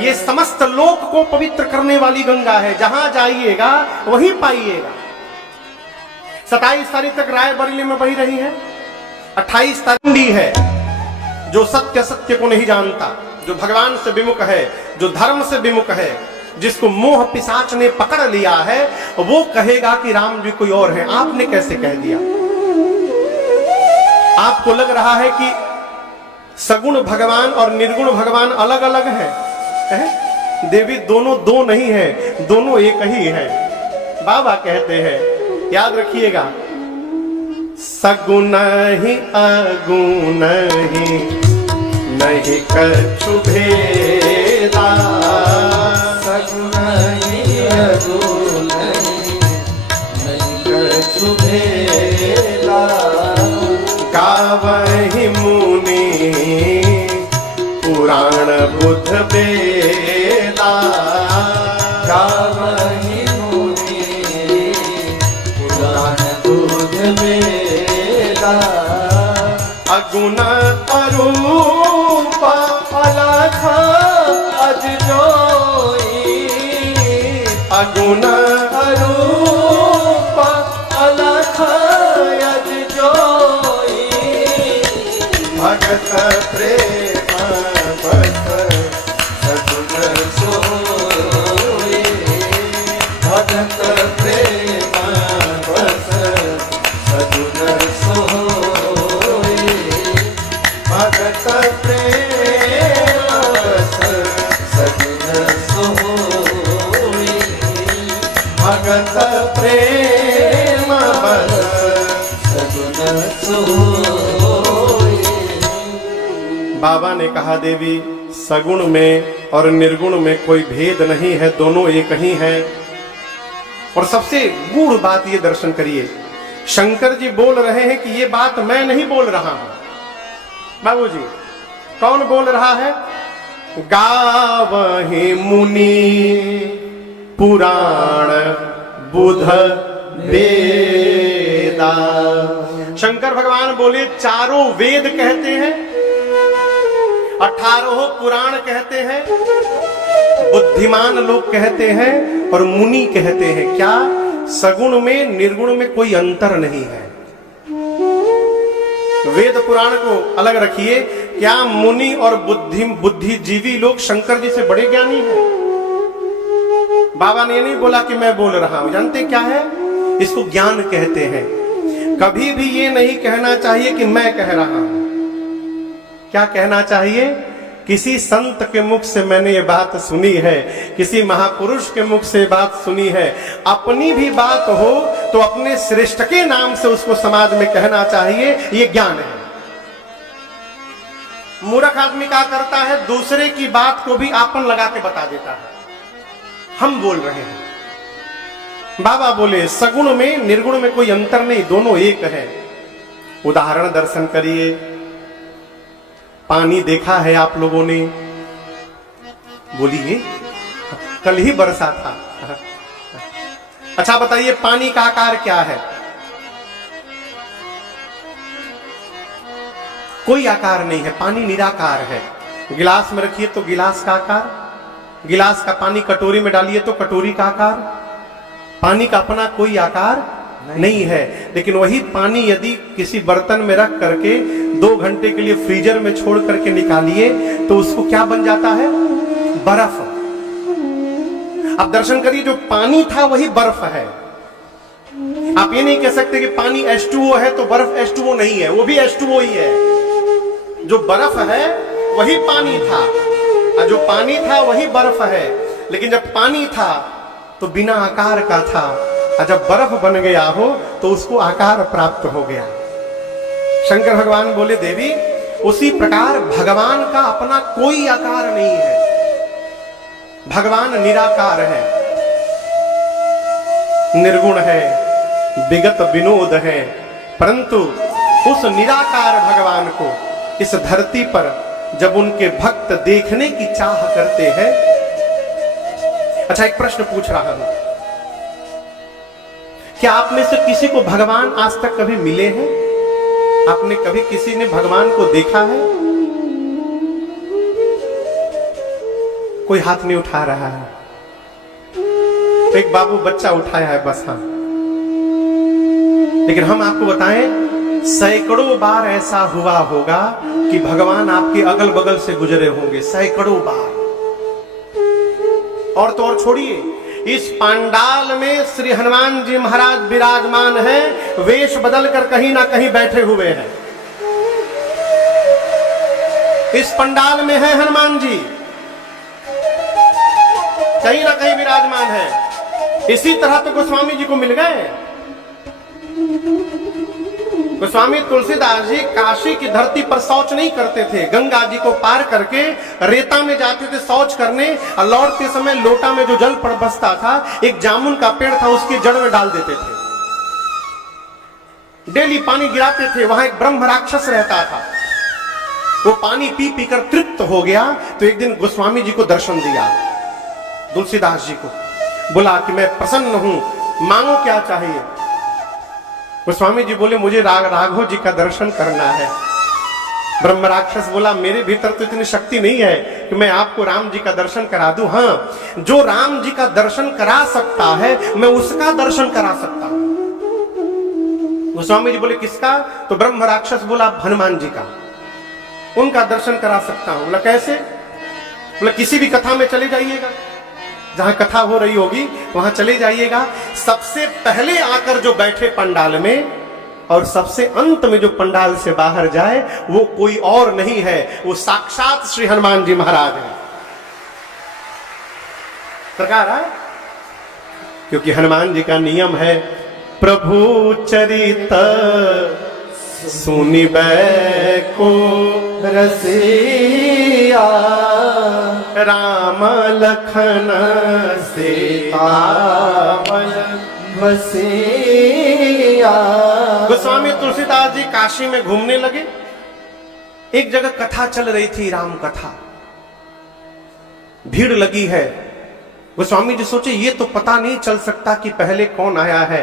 ये समस्त लोक को पवित्र करने वाली गंगा है। जहां जाइएगा वहीं पाइएगा। 27 तारीख तक राय बरेली में बही रही है। 28 तारीख है जो सत्य सत्य को नहीं जानता, जो भगवान से विमुख है, जो धर्म से विमुख है, जिसको मोह पिशाच ने पकड़ लिया है, वो कहेगा कि राम जी कोई और है। आपने कैसे कह दिया? आपको लग रहा है कि सगुण भगवान और निर्गुण भगवान अलग अलग है? देवी दोनों दो नहीं है, दोनों एक ही है। बाबा कहते हैं, याद रखिएगा, सगुण ही अगुण ही नहीं कछु भेदा, सगुण ही अगुण ही नहीं कछु भेदा, गावहि मुनि पुराण बुध वेदा, गावहि मुनि पुराण बुध वेदा, अगुण अरूप अलख अज जोई, अगुण अरूप अलख अज जोई, भगत प्रेम बस सगुण सोई, भगत प्रेम बस सगुण सोई, भगत प्रेम बस सगुण सोई, भगत प्रेम बस सगुण सोई। बाबा ने कहा, देवी सगुण में और निर्गुण में कोई भेद नहीं है, दोनों एक ही हैं। और सबसे गूढ़ बात ये दर्शन करिए, शंकर जी बोल रहे हैं कि ये बात मैं नहीं बोल रहा हूं। बाबूजी, कौन बोल रहा है? गावहि मुनि पुराण बुध वेदा। शंकर भगवान बोले, चारों वेद कहते हैं, 18 पुराण कहते हैं, बुद्धिमान लोग कहते हैं और मुनि कहते हैं। क्या? सगुण में निर्गुण में कोई अंतर नहीं है। वेद पुराण को अलग रखिए, क्या मुनि और बुद्धिजीवी लोग शंकर जी से बड़े ज्ञानी हैं? बाबा ने ये नहीं बोला कि मैं बोल रहा हूं। जानते क्या है? इसको ज्ञान कहते हैं। कभी भी ये नहीं कहना चाहिए कि मैं कह रहा हूं। क्या कहना चाहिए? किसी संत के मुख से मैंने ये बात सुनी है, किसी महापुरुष के मुख से बात सुनी है। अपनी भी बात हो तो अपने श्रेष्ठ के नाम से उसको समाज में कहना चाहिए। ये ज्ञान है। मूर्ख आदमी क्या करता है? दूसरे की बात को भी आपन लगा के बता देता है, हम बोल रहे हैं। बाबा बोले, सगुण में निर्गुण में कोई अंतर नहीं, दोनों एक है। उदाहरण दर्शन करिए। पानी देखा है आप लोगों ने? बोलिए, कल ही बरसा था। अच्छा बताइए, पानी का आकार क्या है? कोई आकार नहीं है, पानी निराकार है। गिलास में रखिए तो गिलास का आकार, गिलास का पानी कटोरी में डालिए तो कटोरी का आकार। पानी का अपना कोई आकार नहीं है। लेकिन वही पानी यदि किसी बर्तन में रख करके 2 घंटे के लिए फ्रीजर में छोड़ करके निकालिए तो उसको क्या बन जाता है? बर्फ। अब दर्शन करिए, जो पानी था वही बर्फ है। आप ये नहीं कह सकते कि पानी H2O है तो बर्फ H2O नहीं है, वो भी H2O ही है। जो बर्फ है वही पानी था, और जो पानी था वही बर्फ है। लेकिन जब पानी था तो बिना आकार का था, और जब बर्फ बन गया हो तो उसको आकार प्राप्त हो गया। शंकर भगवान बोले देवी उसी प्रकार भगवान का अपना कोई आकार नहीं है, भगवान निराकार है, निर्गुण है, विगत विनोद है, परंतु उस निराकार भगवान को इस धरती पर जब उनके भक्त देखने की चाह करते हैं। अच्छा, एक प्रश्न पूछ रहा हूं, क्या आप में से किसी को भगवान आज तक कभी मिले हैं? आपने कभी किसी ने भगवान को देखा है? कोई हाथ नहीं उठा रहा है। एक बाबू बच्चा उठाया है बस, हाँ। लेकिन हम आपको बताएं, सैकड़ों बार ऐसा हुआ होगा कि भगवान आपके अगल बगल से गुजरे होंगे, सैकड़ों बार। और तो और छोड़िए, इस पंडाल में श्री हनुमान जी महाराज विराजमान हैं, वेश बदलकर कहीं ना कहीं बैठे हुए हैं। इस पंडाल में है हनुमान जी, कहीं ना कहीं विराजमान है। इसी तरह तो गोस्वामी जी को मिल गए। गोस्वामी तुलसीदास जी काशी की धरती पर शौच नहीं करते थे, गंगा जी को पार करके रेता में जाते थे शौच करने, और लौटते समय लोटा में जो जल पड़ बसता था, एक जामुन का पेड़ था, उसकी जड़ में डाल देते थे। डेली पानी गिराते थे। वहां एक ब्रह्म राक्षस रहता था, वो पानी पी पीकर तृप्त हो गया। तो एक दिन गोस्वामी जी को दर्शन दिया, तुलसीदास जी को बोला कि मैं प्रसन्न हूं, मांगो क्या चाहिए। गोस्वामी जी बोले मुझे राघव जी का दर्शन करना है। ब्रह्म राक्षस बोला मेरे भीतर तो इतनी शक्ति नहीं है कि मैं आपको राम जी का दर्शन करा दूं। हाँ, जो राम जी का दर्शन करा सकता है मैं उसका दर्शन करा सकता हूं। गोस्वामी जी बोले किसका? तो ब्रह्म राक्षस बोला हनुमान जी का, उनका दर्शन करा सकता हूं। बोला कैसे? बोला किसी भी कथा में चले जाइएगा, जहां कथा हो रही होगी वहां चले जाइएगा। सबसे पहले आकर जो बैठे पंडाल में और सबसे अंत में जो पंडाल से बाहर जाए वो कोई और नहीं है, वो साक्षात श्री हनुमान जी महाराज है। सरकार है, क्योंकि हनुमान जी का नियम है प्रभु चरित सुनिबै को रसिया, राम लखन सीता बसिया। गोस्वामी तुलसीदास जी काशी में घूमने लगे। एक जगह कथा चल रही थी, राम कथा, भीड़ लगी है। गोस्वामी जी सोचे ये तो पता नहीं चल सकता कि पहले कौन आया है,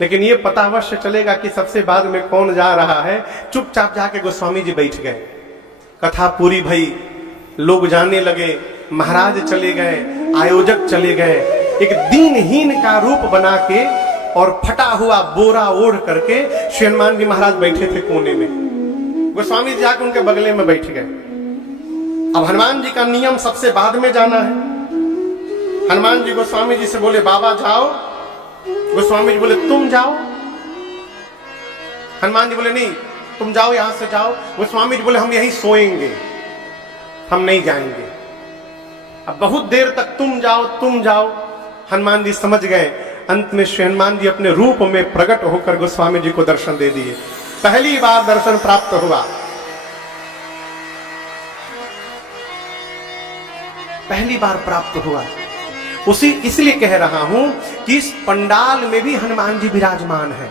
लेकिन ये पता अवश्य चलेगा कि सबसे बाद में कौन जा रहा है। चुपचाप जाके गोस्वामी जी बैठ गए। कथा पूरी भई, लोग जाने लगे, महाराज चले गए, आयोजक चले गए। एक दीनहीन का रूप बना के और फटा हुआ बोरा ओढ़ करके श्री हनुमान जी महाराज बैठे थे कोने में। गोस्वामी जी जाकर उनके बगले में बैठ गए। अब हनुमान जी का नियम सबसे बाद में जाना है। हनुमान जी गोस्वामी जी से बोले बाबा जाओ। गोस्वामी जी बोले तुम जाओ। हनुमान जी बोले नहीं तुम जाओ, यहां से जाओ। गोस्वामी जी बोले हम यहीं सोएंगे, हम नहीं जाएंगे। अब बहुत देर तक तुम जाओ। हनुमान जी समझ गए। अंत में श्री हनुमान जी अपने रूप में प्रकट होकर गोस्वामी जी को दर्शन दे दिए। पहली बार दर्शन प्राप्त हुआ। पहली बार प्राप्त हुआ। उसी इसलिए कह रहा हूं कि इस पंडाल में भी हनुमान जी विराजमान है।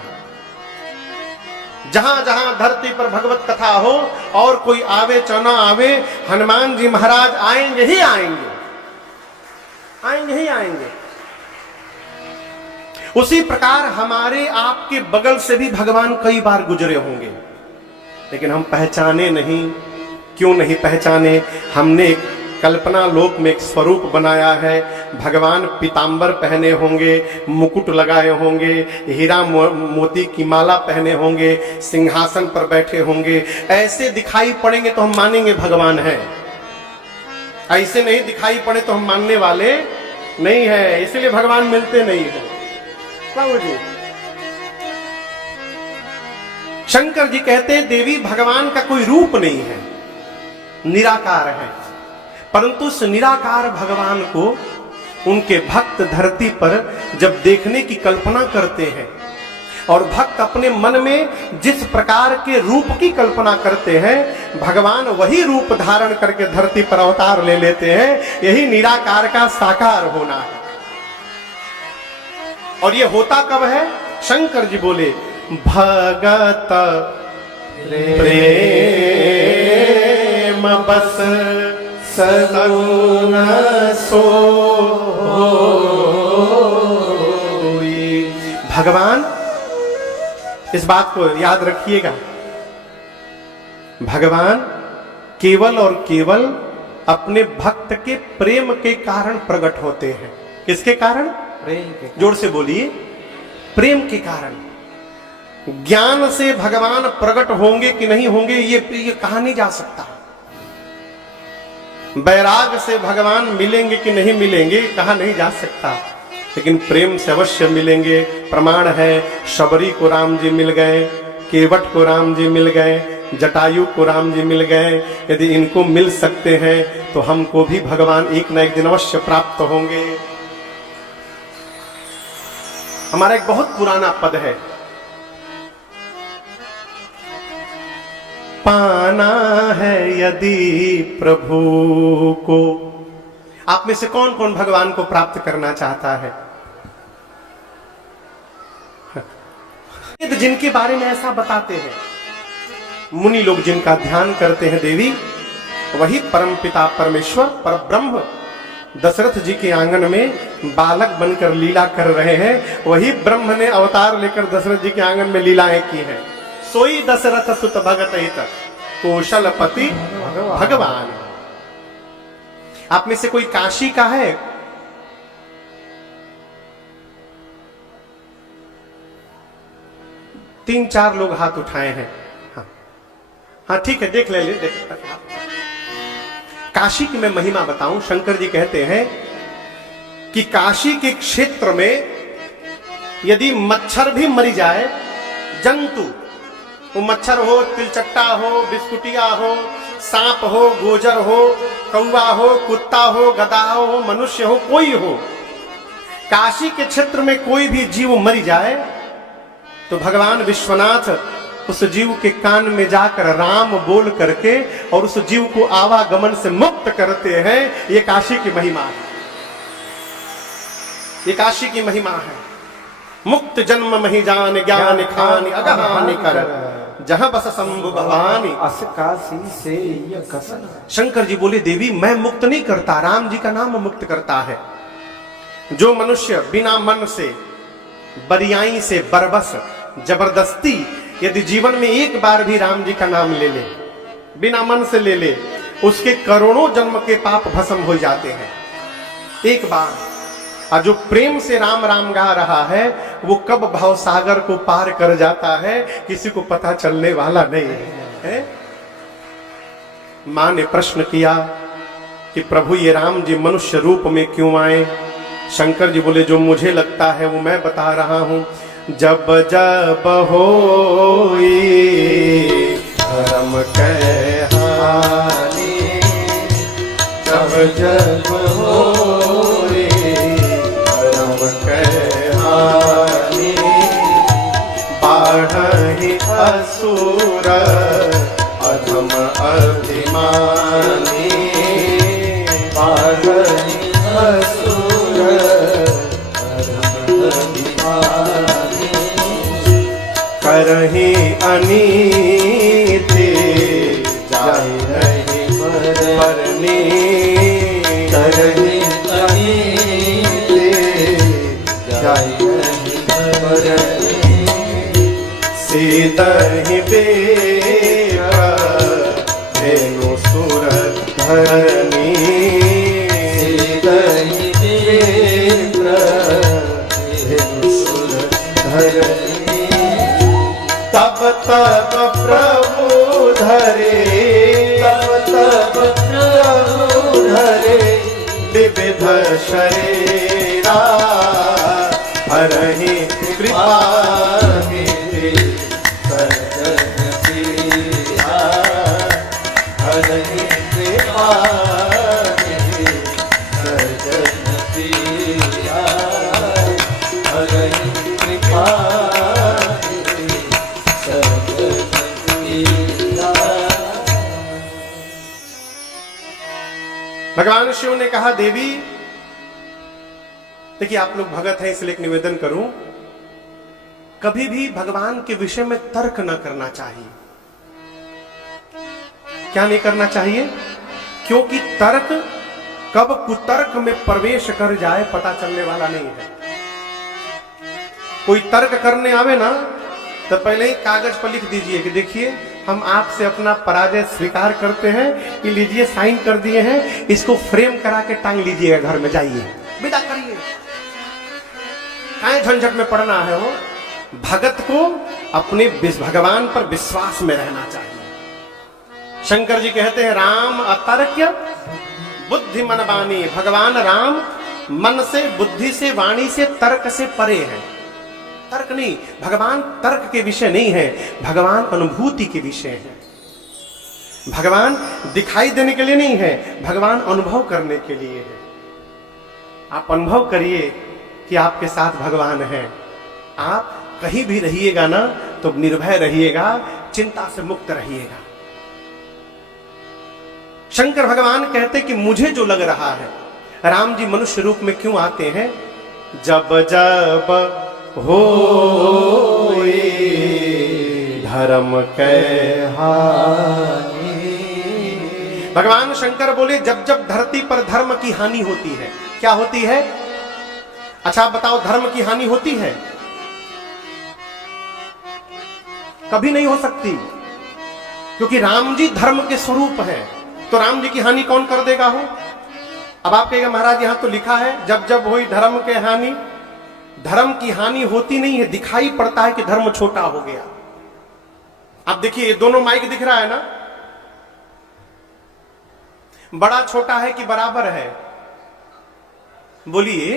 जहां जहां धरती पर भगवत कथा हो और कोई आवे च न आवे, हनुमान जी महाराज आएंगे ही आएंगे, आएंगे ही आएंगे। उसी प्रकार हमारे आपके बगल से भी भगवान कई बार गुजरे होंगे, लेकिन हम पहचाने नहीं। क्यों नहीं पहचाने? हमने एक कल्पना लोक में एक स्वरूप बनाया है। भगवान पीतांबर पहने होंगे, मुकुट लगाए होंगे, हीरा मोती की माला पहने होंगे, सिंहासन पर बैठे होंगे। ऐसे दिखाई पड़ेंगे तो हम मानेंगे भगवान है, ऐसे नहीं दिखाई पड़े तो हम मानने वाले नहीं है। इसलिए भगवान मिलते नहीं है। बाबू जी, शंकर जी कहते हैं देवी भगवान का कोई रूप नहीं है, निराकार है। परंतु उस निराकार भगवान को उनके भक्त धरती पर जब देखने की कल्पना करते हैं और भक्त अपने मन में जिस प्रकार के रूप की कल्पना करते हैं, भगवान वही रूप धारण करके धरती पर अवतार ले लेते हैं। यही निराकार का साकार होना है। और ये होता कब है? शंकर जी बोले, भगत प्रेम बस सगुन सोई। भगवान, इस बात को याद रखिएगा, भगवान केवल और केवल अपने भक्त के प्रेम के कारण प्रकट होते हैं। किसके कारण? प्रेम के। जोर से बोलिए, प्रेम के कारण। ज्ञान से भगवान प्रकट होंगे कि नहीं होंगे ये कहा नहीं जा सकता। वैराग से भगवान मिलेंगे कि नहीं मिलेंगे कहा नहीं जा सकता, लेकिन प्रेम से अवश्य मिलेंगे। प्रमाण है, शबरी को राम जी मिल गए, केवट को राम जी मिल गए, जटायु को राम जी मिल गए। यदि इनको मिल सकते हैं तो हमको भी भगवान एक न एक दिन अवश्य प्राप्त होंगे। हमारा एक बहुत पुराना पद है, पाना है यदि प्रभु को। आप में से कौन कौन भगवान को प्राप्त करना चाहता है? जिनके बारे में ऐसा बताते हैं मुनि लोग, जिनका ध्यान करते हैं देवी, वही परम पिता परमेश्वर पर ब्रह्म दशरथ जी के आंगन में बालक बनकर लीला कर रहे हैं। वही ब्रह्म ने अवतार लेकर दशरथ जी के आंगन में लीलाएं की हैं। सोई दशरथ सुत भगत हित कौशलपति भगवान। आप में से कोई काशी का है? तीन चार लोग हाथ उठाए हैं। हाँ ठीक है, देख ले देख। काशी की मैं महिमा बताऊं। शंकर जी कहते हैं कि काशी के क्षेत्र में यदि मच्छर भी मरी जाए, जंतु, वो मच्छर हो, तिलचट्टा हो, बिस्कुटिया हो, सांप हो, गोजर हो, कौवा हो, कुत्ता हो, गधा हो, मनुष्य हो, कोई हो, काशी के क्षेत्र में कोई भी जीव मरी जाए तो भगवान विश्वनाथ उस जीव के कान में जाकर राम बोल करके और उस जीव को आवागमन से मुक्त करते हैं। ये काशी की महिमा है, ये काशी की महिमा है। मुक्त जन्म मही जान ज्ञान खान अगहानि कर, जहां बस शंभु भवानी अस काशी से ये कसन। शंकर जी बोले, देवी मैं मुक्त नहीं करता, राम जी का नाम मुक्त करता है। जो मनुष्य बिना मन से, बरियाई से, बरबस, जबरदस्ती यदि जीवन में एक बार भी राम जी का नाम ले ले, बिना मन से ले ले, उसके करोड़ों जन्म के पाप भस्म हो जाते हैं एक बार। और जो प्रेम से राम राम गा रहा है वो कब भाव सागर को पार कर जाता है किसी को पता चलने वाला नहीं है। मां ने प्रश्न किया कि प्रभु ये राम जी मनुष्य रूप में क्यों आए? शंकर जी बोले, जो मुझे लगता है वो मैं बता रहा हूं। जब जब होई धर्म के हानि, जब जब होई धर्म के हानि, बाढ़हि असुर अधम अभिमानी, बाढ़हि असुर करहि अनीति जाय रहि परनी, करहि अनीति जाय रहि परनी, सीदहि बेर धेनु सुर धरनी, सीदहि बेर धेनु सुर धरनी। तब तब प्रभु धरे, तब तब प्रभु धरे विविध शरीरा, हरहि कृपा निधि सज्जन पीरा, हरहि कृपा निधि सज्जन पीरा, हरहि कृपा भगवान शिव ने कहा, देवी देखिए आप लोग भगत हैं इसलिए एक निवेदन करूं, कभी भी भगवान के विषय में तर्क न करना चाहिए। क्या नहीं करना चाहिए? क्योंकि तर्क कब कुतर्क में प्रवेश कर जाए पता चलने वाला नहीं है। कोई तर्क करने आवे ना तो पहले ही कागज पर लिख दीजिए कि देखिए हम आपसे अपना पराजय स्वीकार करते हैं, कि लीजिए साइन कर दिए हैं, इसको फ्रेम करा के टांग लीजिएगा, घर में जाइए, विदा करिए, काहे झंझट में पड़ना है। वो भगत को अपने भगवान पर विश्वास में रहना चाहिए। शंकर जी कहते हैं, राम अतर्क्य बुद्धि मन वाणी। भगवान राम मन से, बुद्धि से, वाणी से, तर्क से परे हैं। तर्क नहीं, भगवान तर्क के विषय नहीं है, भगवान अनुभूति के विषय है। भगवान दिखाई देने के लिए नहीं है, भगवान अनुभव करने के लिए है। आप अनुभव करिए कि आपके साथ भगवान है। आप कहीं भी रहिएगा ना तो निर्भय रहिएगा, चिंता से मुक्त रहिएगा। शंकर भगवान कहते कि मुझे जो लग रहा है, राम जी मनुष्य रूप में क्यों आते हैं? जब जब हो धर्म के हानि। भगवान शंकर बोले जब जब धरती पर धर्म की हानि होती है। क्या होती है? अच्छा बताओ, धर्म की हानि होती है? कभी नहीं हो सकती, क्योंकि राम जी धर्म के स्वरूप हैं। तो राम जी की हानि कौन कर देगा हो? अब आप कहेगा महाराज यहां तो लिखा है जब जब हुई धर्म के हानि। धर्म की हानि होती नहीं है, दिखाई पड़ता है कि धर्म छोटा हो गया। अब देखिए ये दोनों माइक दिख रहा है ना, बड़ा छोटा है कि बराबर है? बोलिए,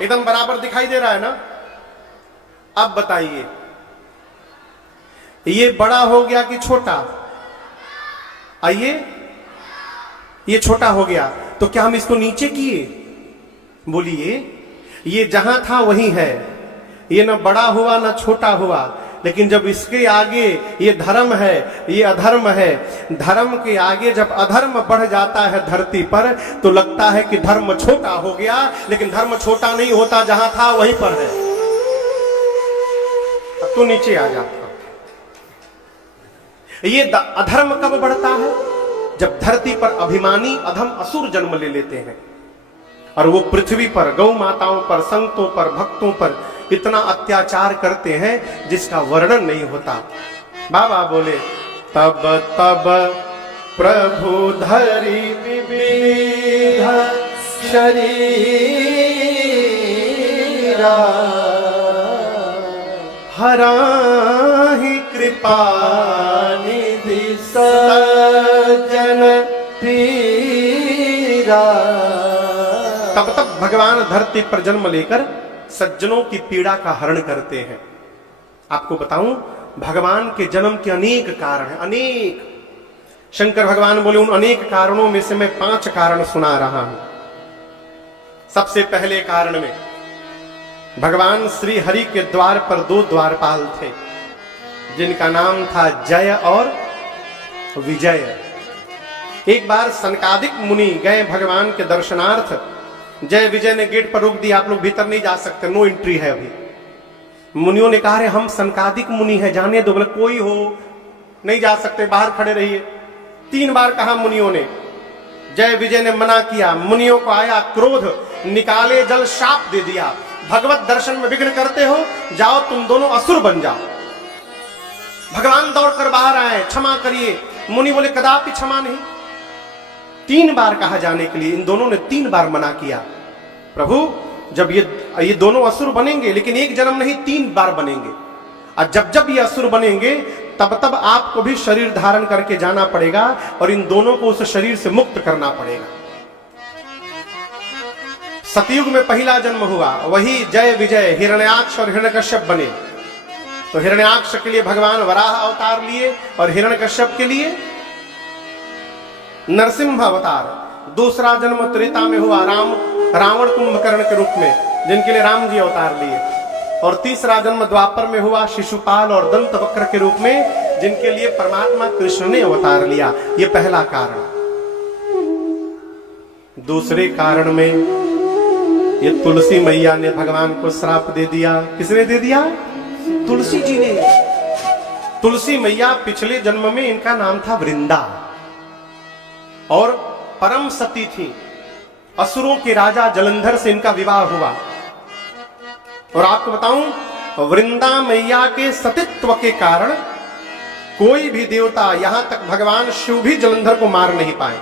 एकदम बराबर दिखाई दे रहा है ना। अब बताइए ये बड़ा हो गया कि छोटा? आइए, ये छोटा हो गया तो क्या हम इसको नीचे किए? बोलिए, ये जहां था वही है, ये ना बड़ा हुआ ना छोटा हुआ। लेकिन जब इसके आगे ये धर्म है, ये अधर्म है, धर्म के आगे जब अधर्म बढ़ जाता है धरती पर तो लगता है कि धर्म छोटा हो गया, लेकिन धर्म छोटा नहीं होता, जहां था वहीं पर है। अब तो नीचे आ जाता। ये अधर्म कब बढ़ता है? जब धरती पर अभिमानी अधम असुर जन्म ले लेते हैं और वो पृथ्वी पर गौ माताओं पर, संतों पर, भक्तों पर इतना अत्याचार करते हैं जिसका वर्णन नहीं होता। बाबा बोले, तब तब प्रभु धरि विविध शरीरा, हराहि कृपा निधि सज्जन पीरा। तब तब भगवान धरती पर जन्म लेकर सज्जनों की पीड़ा का हरण करते हैं। आपको बताऊं, भगवान के जन्म के अनेक कारण हैं, अनेक। शंकर भगवान बोले उन अनेक कारणों में से मैं 5 कारण सुना रहा हूं। सबसे पहले कारण में भगवान श्री हरि के द्वार पर 2 द्वारपाल थे जिनका नाम था जय और विजय। एक बार सनकादिक मुनि गए भगवान के दर्शनार्थ। जय विजय ने गेट पर रोक दिया, आप लोग भीतर नहीं जा सकते, नो एंट्री है अभी। मुनियों ने कहा, हम सनकादिक मुनि हैं, जाने दो। बोले कोई हो नहीं जा सकते, बाहर खड़े रहिए। 3 बार कहा मुनियों ने। जय विजय ने मना किया। मुनियों को आया क्रोध, निकाले जल शाप दे दिया, भगवत दर्शन में विघ्न करते हो, जाओ तुम दोनों असुर बन जाओ। भगवान दौड़कर बाहर आए, क्षमा करिए। मुनि बोले कदापि क्षमा नहीं। 3 बार कहा जाने के लिए, इन दोनों ने 3 बार मना किया। प्रभु जब ये दोनों असुर बनेंगे, लेकिन एक जन्म नहीं 3 बार बनेंगे, और जब जब ये असुर बनेंगे तब तब आपको भी शरीर धारण करके जाना पड़ेगा और इन दोनों को उस शरीर से मुक्त करना पड़ेगा। सतयुग में पहला जन्म हुआ, वही जय विजय हिरण्याक्ष और हिरण्यकश्यप बने। तो हिरण्याक्ष के लिए भगवान वराह अवतार लिए और हिरण्यकश्यप के लिए नरसिंह अवतार। दूसरा जन्म त्रेता में हुआ, रावण कुंभकर्ण के रूप में, जिनके लिए राम जी अवतार लिए। और तीसरा जन्म द्वापर में हुआ, शिशुपाल और दंतवक्र के रूप में, जिनके लिए परमात्मा कृष्ण ने अवतार लिया। ये पहला कारण। दूसरे कारण में ये तुलसी मैया ने भगवान को श्राप दे दिया। किसने दे दिया? तुलसी जी ने। तुलसी मैया पिछले जन्म में इनका नाम था वृंदा और परम सती थी। असुरों के राजा जलंधर से इनका विवाह हुआ। और आपको बताऊं, वृंदा मैया के सतीत्व के कारण कोई भी देवता, यहां तक भगवान शिव भी जलंधर को मार नहीं पाए।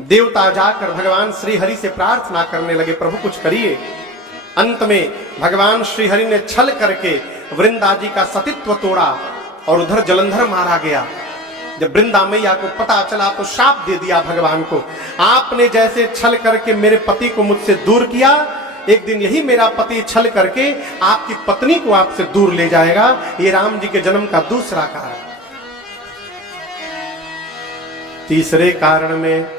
देवता जाकर भगवान श्री हरि से प्रार्थना करने लगे, प्रभु कुछ करिए। अंत में भगवान श्री हरि ने छल करके वृंदा जी का सतीत्व तोड़ा और उधर जलंधर मारा गया। जब वृंदा मैया को पता चला तो शाप दे दिया भगवान को, आपने जैसे छल करके मेरे पति को मुझसे दूर किया, एक दिन यही मेरा पति छल करके आपकी पत्नी को आपसे दूर ले जाएगा। ये राम जी के जन्म का दूसरा कारण। तीसरे कारण में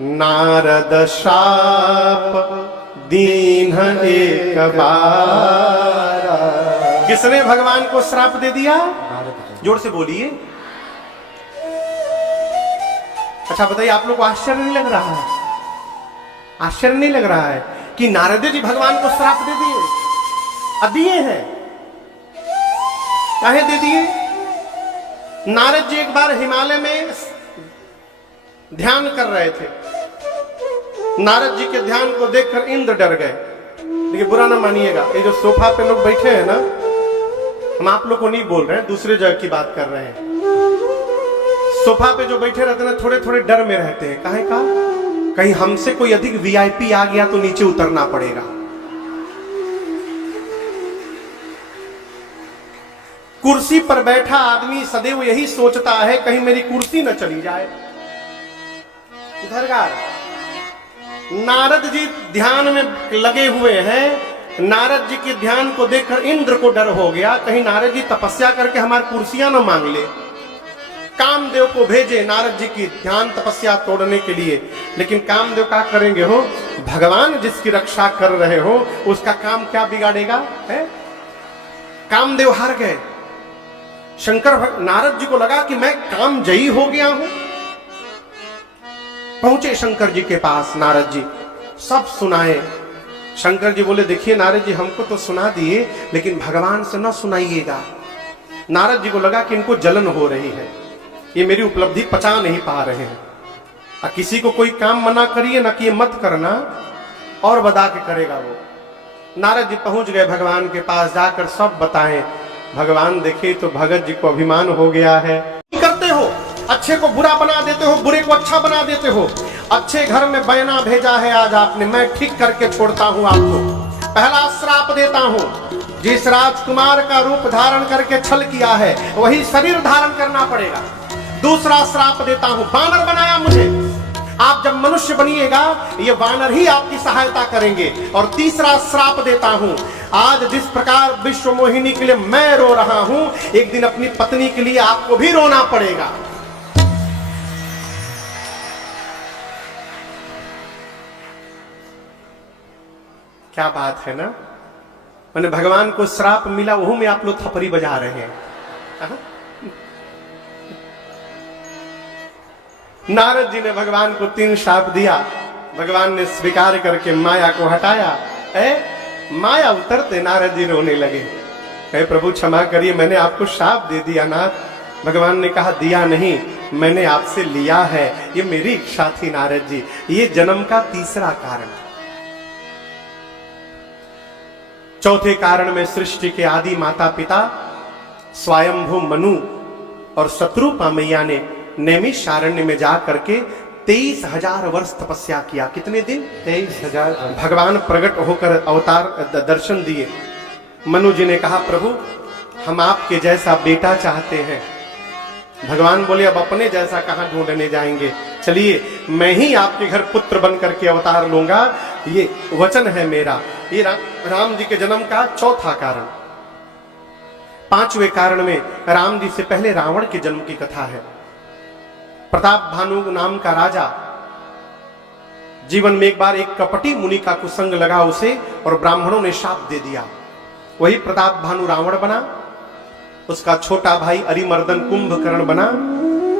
नारद शाप दीन एक बार। किसने भगवान को श्राप दे दिया? जोर से बोलिए। अच्छा बताइए, आप लोग को आश्चर्य नहीं लग रहा है? आश्चर्य नहीं लग रहा है कि नारद जी भगवान को श्राप दे दिए? दिए हैं। काहे दे दिए? नारद जी एक बार हिमालय में ध्यान कर रहे थे। नारद जी के ध्यान को देखकर इंद्र डर गए। देखिए बुरा ना मानिएगा, ये जो सोफा पे लोग बैठे हैं ना, हम आप लोग को नहीं बोल रहे हैं, दूसरे जगह की बात कर रहे हैं। सोफा पे जो बैठे रहते हैं थोड़े थोड़े डर में रहते हैं। काहे का? कहीं हमसे कोई अधिक वीआईपी आ गया तो नीचे उतरना पड़ेगा। कुर्सी पर बैठा आदमी सदैव यही सोचता है कहीं मेरी कुर्सी न चली जाए। इधर नारद जी ध्यान में लगे हुए हैं। नारद जी के ध्यान को देखकर इंद्र को डर हो गया, कहीं नारद जी तपस्या करके हमारी कुर्सियां न मांग ले। कामदेव को भेजे नारद जी की ध्यान तपस्या तोड़ने के लिए, लेकिन कामदेव क्या करेंगे हो? भगवान जिसकी रक्षा कर रहे हो उसका काम क्या बिगाड़ेगा है? कामदेव हार गए। शंकर नारद जी को लगा कि मैं कामजयी हो गया हूं। पहुंचे शंकर जी के पास नारद जी, सब सुनाए। शंकर जी बोले देखिए नारद जी, हमको तो सुना दिए लेकिन भगवान से न सुनाइएगा। नारद जी को लगा कि इनको जलन हो रही है, ये मेरी उपलब्धि पचा नहीं पा रहे हैं। किसी को कोई काम मना करिए ना कि ये मत करना, और बता के करेगा वो। नारद जी पहुंच गए भगवान के पास, जाकर सब बताएं। भगवान देखे तो भगत जी को अभिमान हो गया है। करते हो, अच्छे को बुरा बना देते हो, बुरे को अच्छा बना देते हो। अच्छे घर में बयाना भेजा है आज आपने, मैं ठीक करके छोड़ता हूं आपको। पहला श्राप देता हूं, जिस राजकुमार का रूप धारण करके छल किया है वही शरीर धारण करना पड़ेगा। दूसरा श्राप देता हूं, वानर बनाया मुझे, आप जब मनुष्य बनिएगा ये वानर ही आपकी सहायता करेंगे। और तीसरा श्राप देता हूं, आज जिस प्रकार विश्व मोहिनी के लिए मैं रो रहा हूं, एक दिन अपनी पत्नी के लिए आपको भी रोना पड़ेगा। क्या बात है ना? मैंने भगवान को श्राप मिला, वो में आप लोग थपरी बजा रहे हैं। नारद जी ने भगवान को 3 शाप दिया, भगवान ने स्वीकार करके माया को हटाया। माया उतरते नारद जी रोने लगे, कहे प्रभु क्षमा करिए, मैंने आपको शाप दे दिया नाथ। भगवान ने कहा दिया नहीं, मैंने आपसे लिया है, ये मेरी इच्छा थी नारद जी। ये जन्म का तीसरा कारण। चौथे कारण में सृष्टि के आदि माता पिता स्वयंभू मनु और शत्रुपा मैया ने नैमिषारण्य में जा करके 23,000 वर्ष तपस्या किया। कितने दिन? 23,000। भगवान प्रकट होकर अवतार दर्शन दिए। मनु जी ने कहा प्रभु हम आपके जैसा बेटा चाहते हैं। भगवान बोले अब अपने जैसा कहां ढूंढने जाएंगे, चलिए मैं ही आपके घर पुत्र बन करके अवतार लूंगा, ये वचन है मेरा। ये राम जी के जन्म का चौथा कारण। पांचवें कारण में राम जी से पहले रावण के जन्म की कथा है। प्रताप भानु नाम का राजा, जीवन में एक बार एक कपटी मुनि का कुसंग लगा उसे, और ब्राह्मणों ने शाप दे दिया। वही प्रताप भानु रावण बना, उसका छोटा भाई अरिमर्दन कुंभकर्ण बना,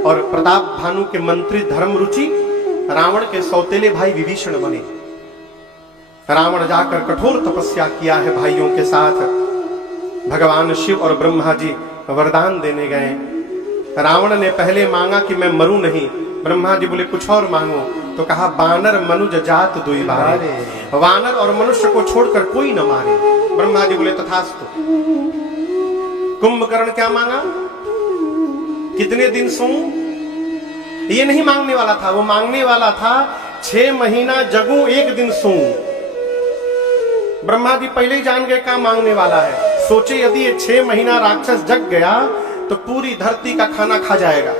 और प्रताप भानु के मंत्री धर्मरुचि रावण के सौतेले भाई विभीषण बने। रावण जाकर कठोर तपस्या किया है भाइयों के साथ। भगवान शिव और ब्रह्मा जी वरदान देने गए। रावण ने पहले मांगा कि मैं मरूं नहीं। ब्रह्मा जी बोले कुछ और मांगो, तो कहा बानर मनुज जात दुई बारे, वानर और मनुष्य को छोड़कर कोई न मारे। ब्रह्मा जी बोले तथास्तु। कुंभकर्ण क्या मांगा? कितने दिन सोऊं? ये नहीं मांगने वाला था, वो मांगने वाला था 6 महीना जगूं 1 दिन सोऊं। ब्रह्मा जी पहले ही जान गए क्या मांगने वाला है। सोचे यदि ये 6 महीना राक्षस जग गया तो पूरी धरती का खाना खा जाएगा।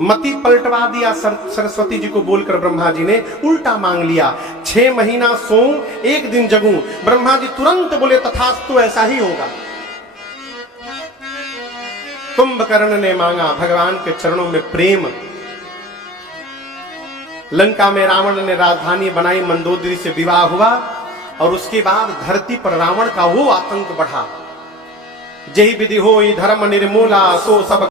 मति पलटवा दिया सरस्वती जी को बोलकर ब्रह्मा जी ने उल्टा मांग लिया। 6 महीना सोऊं 1 दिन जगूं। ब्रह्मा जी तुरंत बोले तथास्तु, ऐसा ही होगा। कुंभकर्ण ने मांगा भगवान के चरणों में प्रेम। लंका में रावण ने राजधानी बनाई, मंदोदरी से विवाह हुआ और उसके बाद धरती पर रावण का वो आतंक बढ़ा। जय विधि होई धर्म निर्मूला, सो सब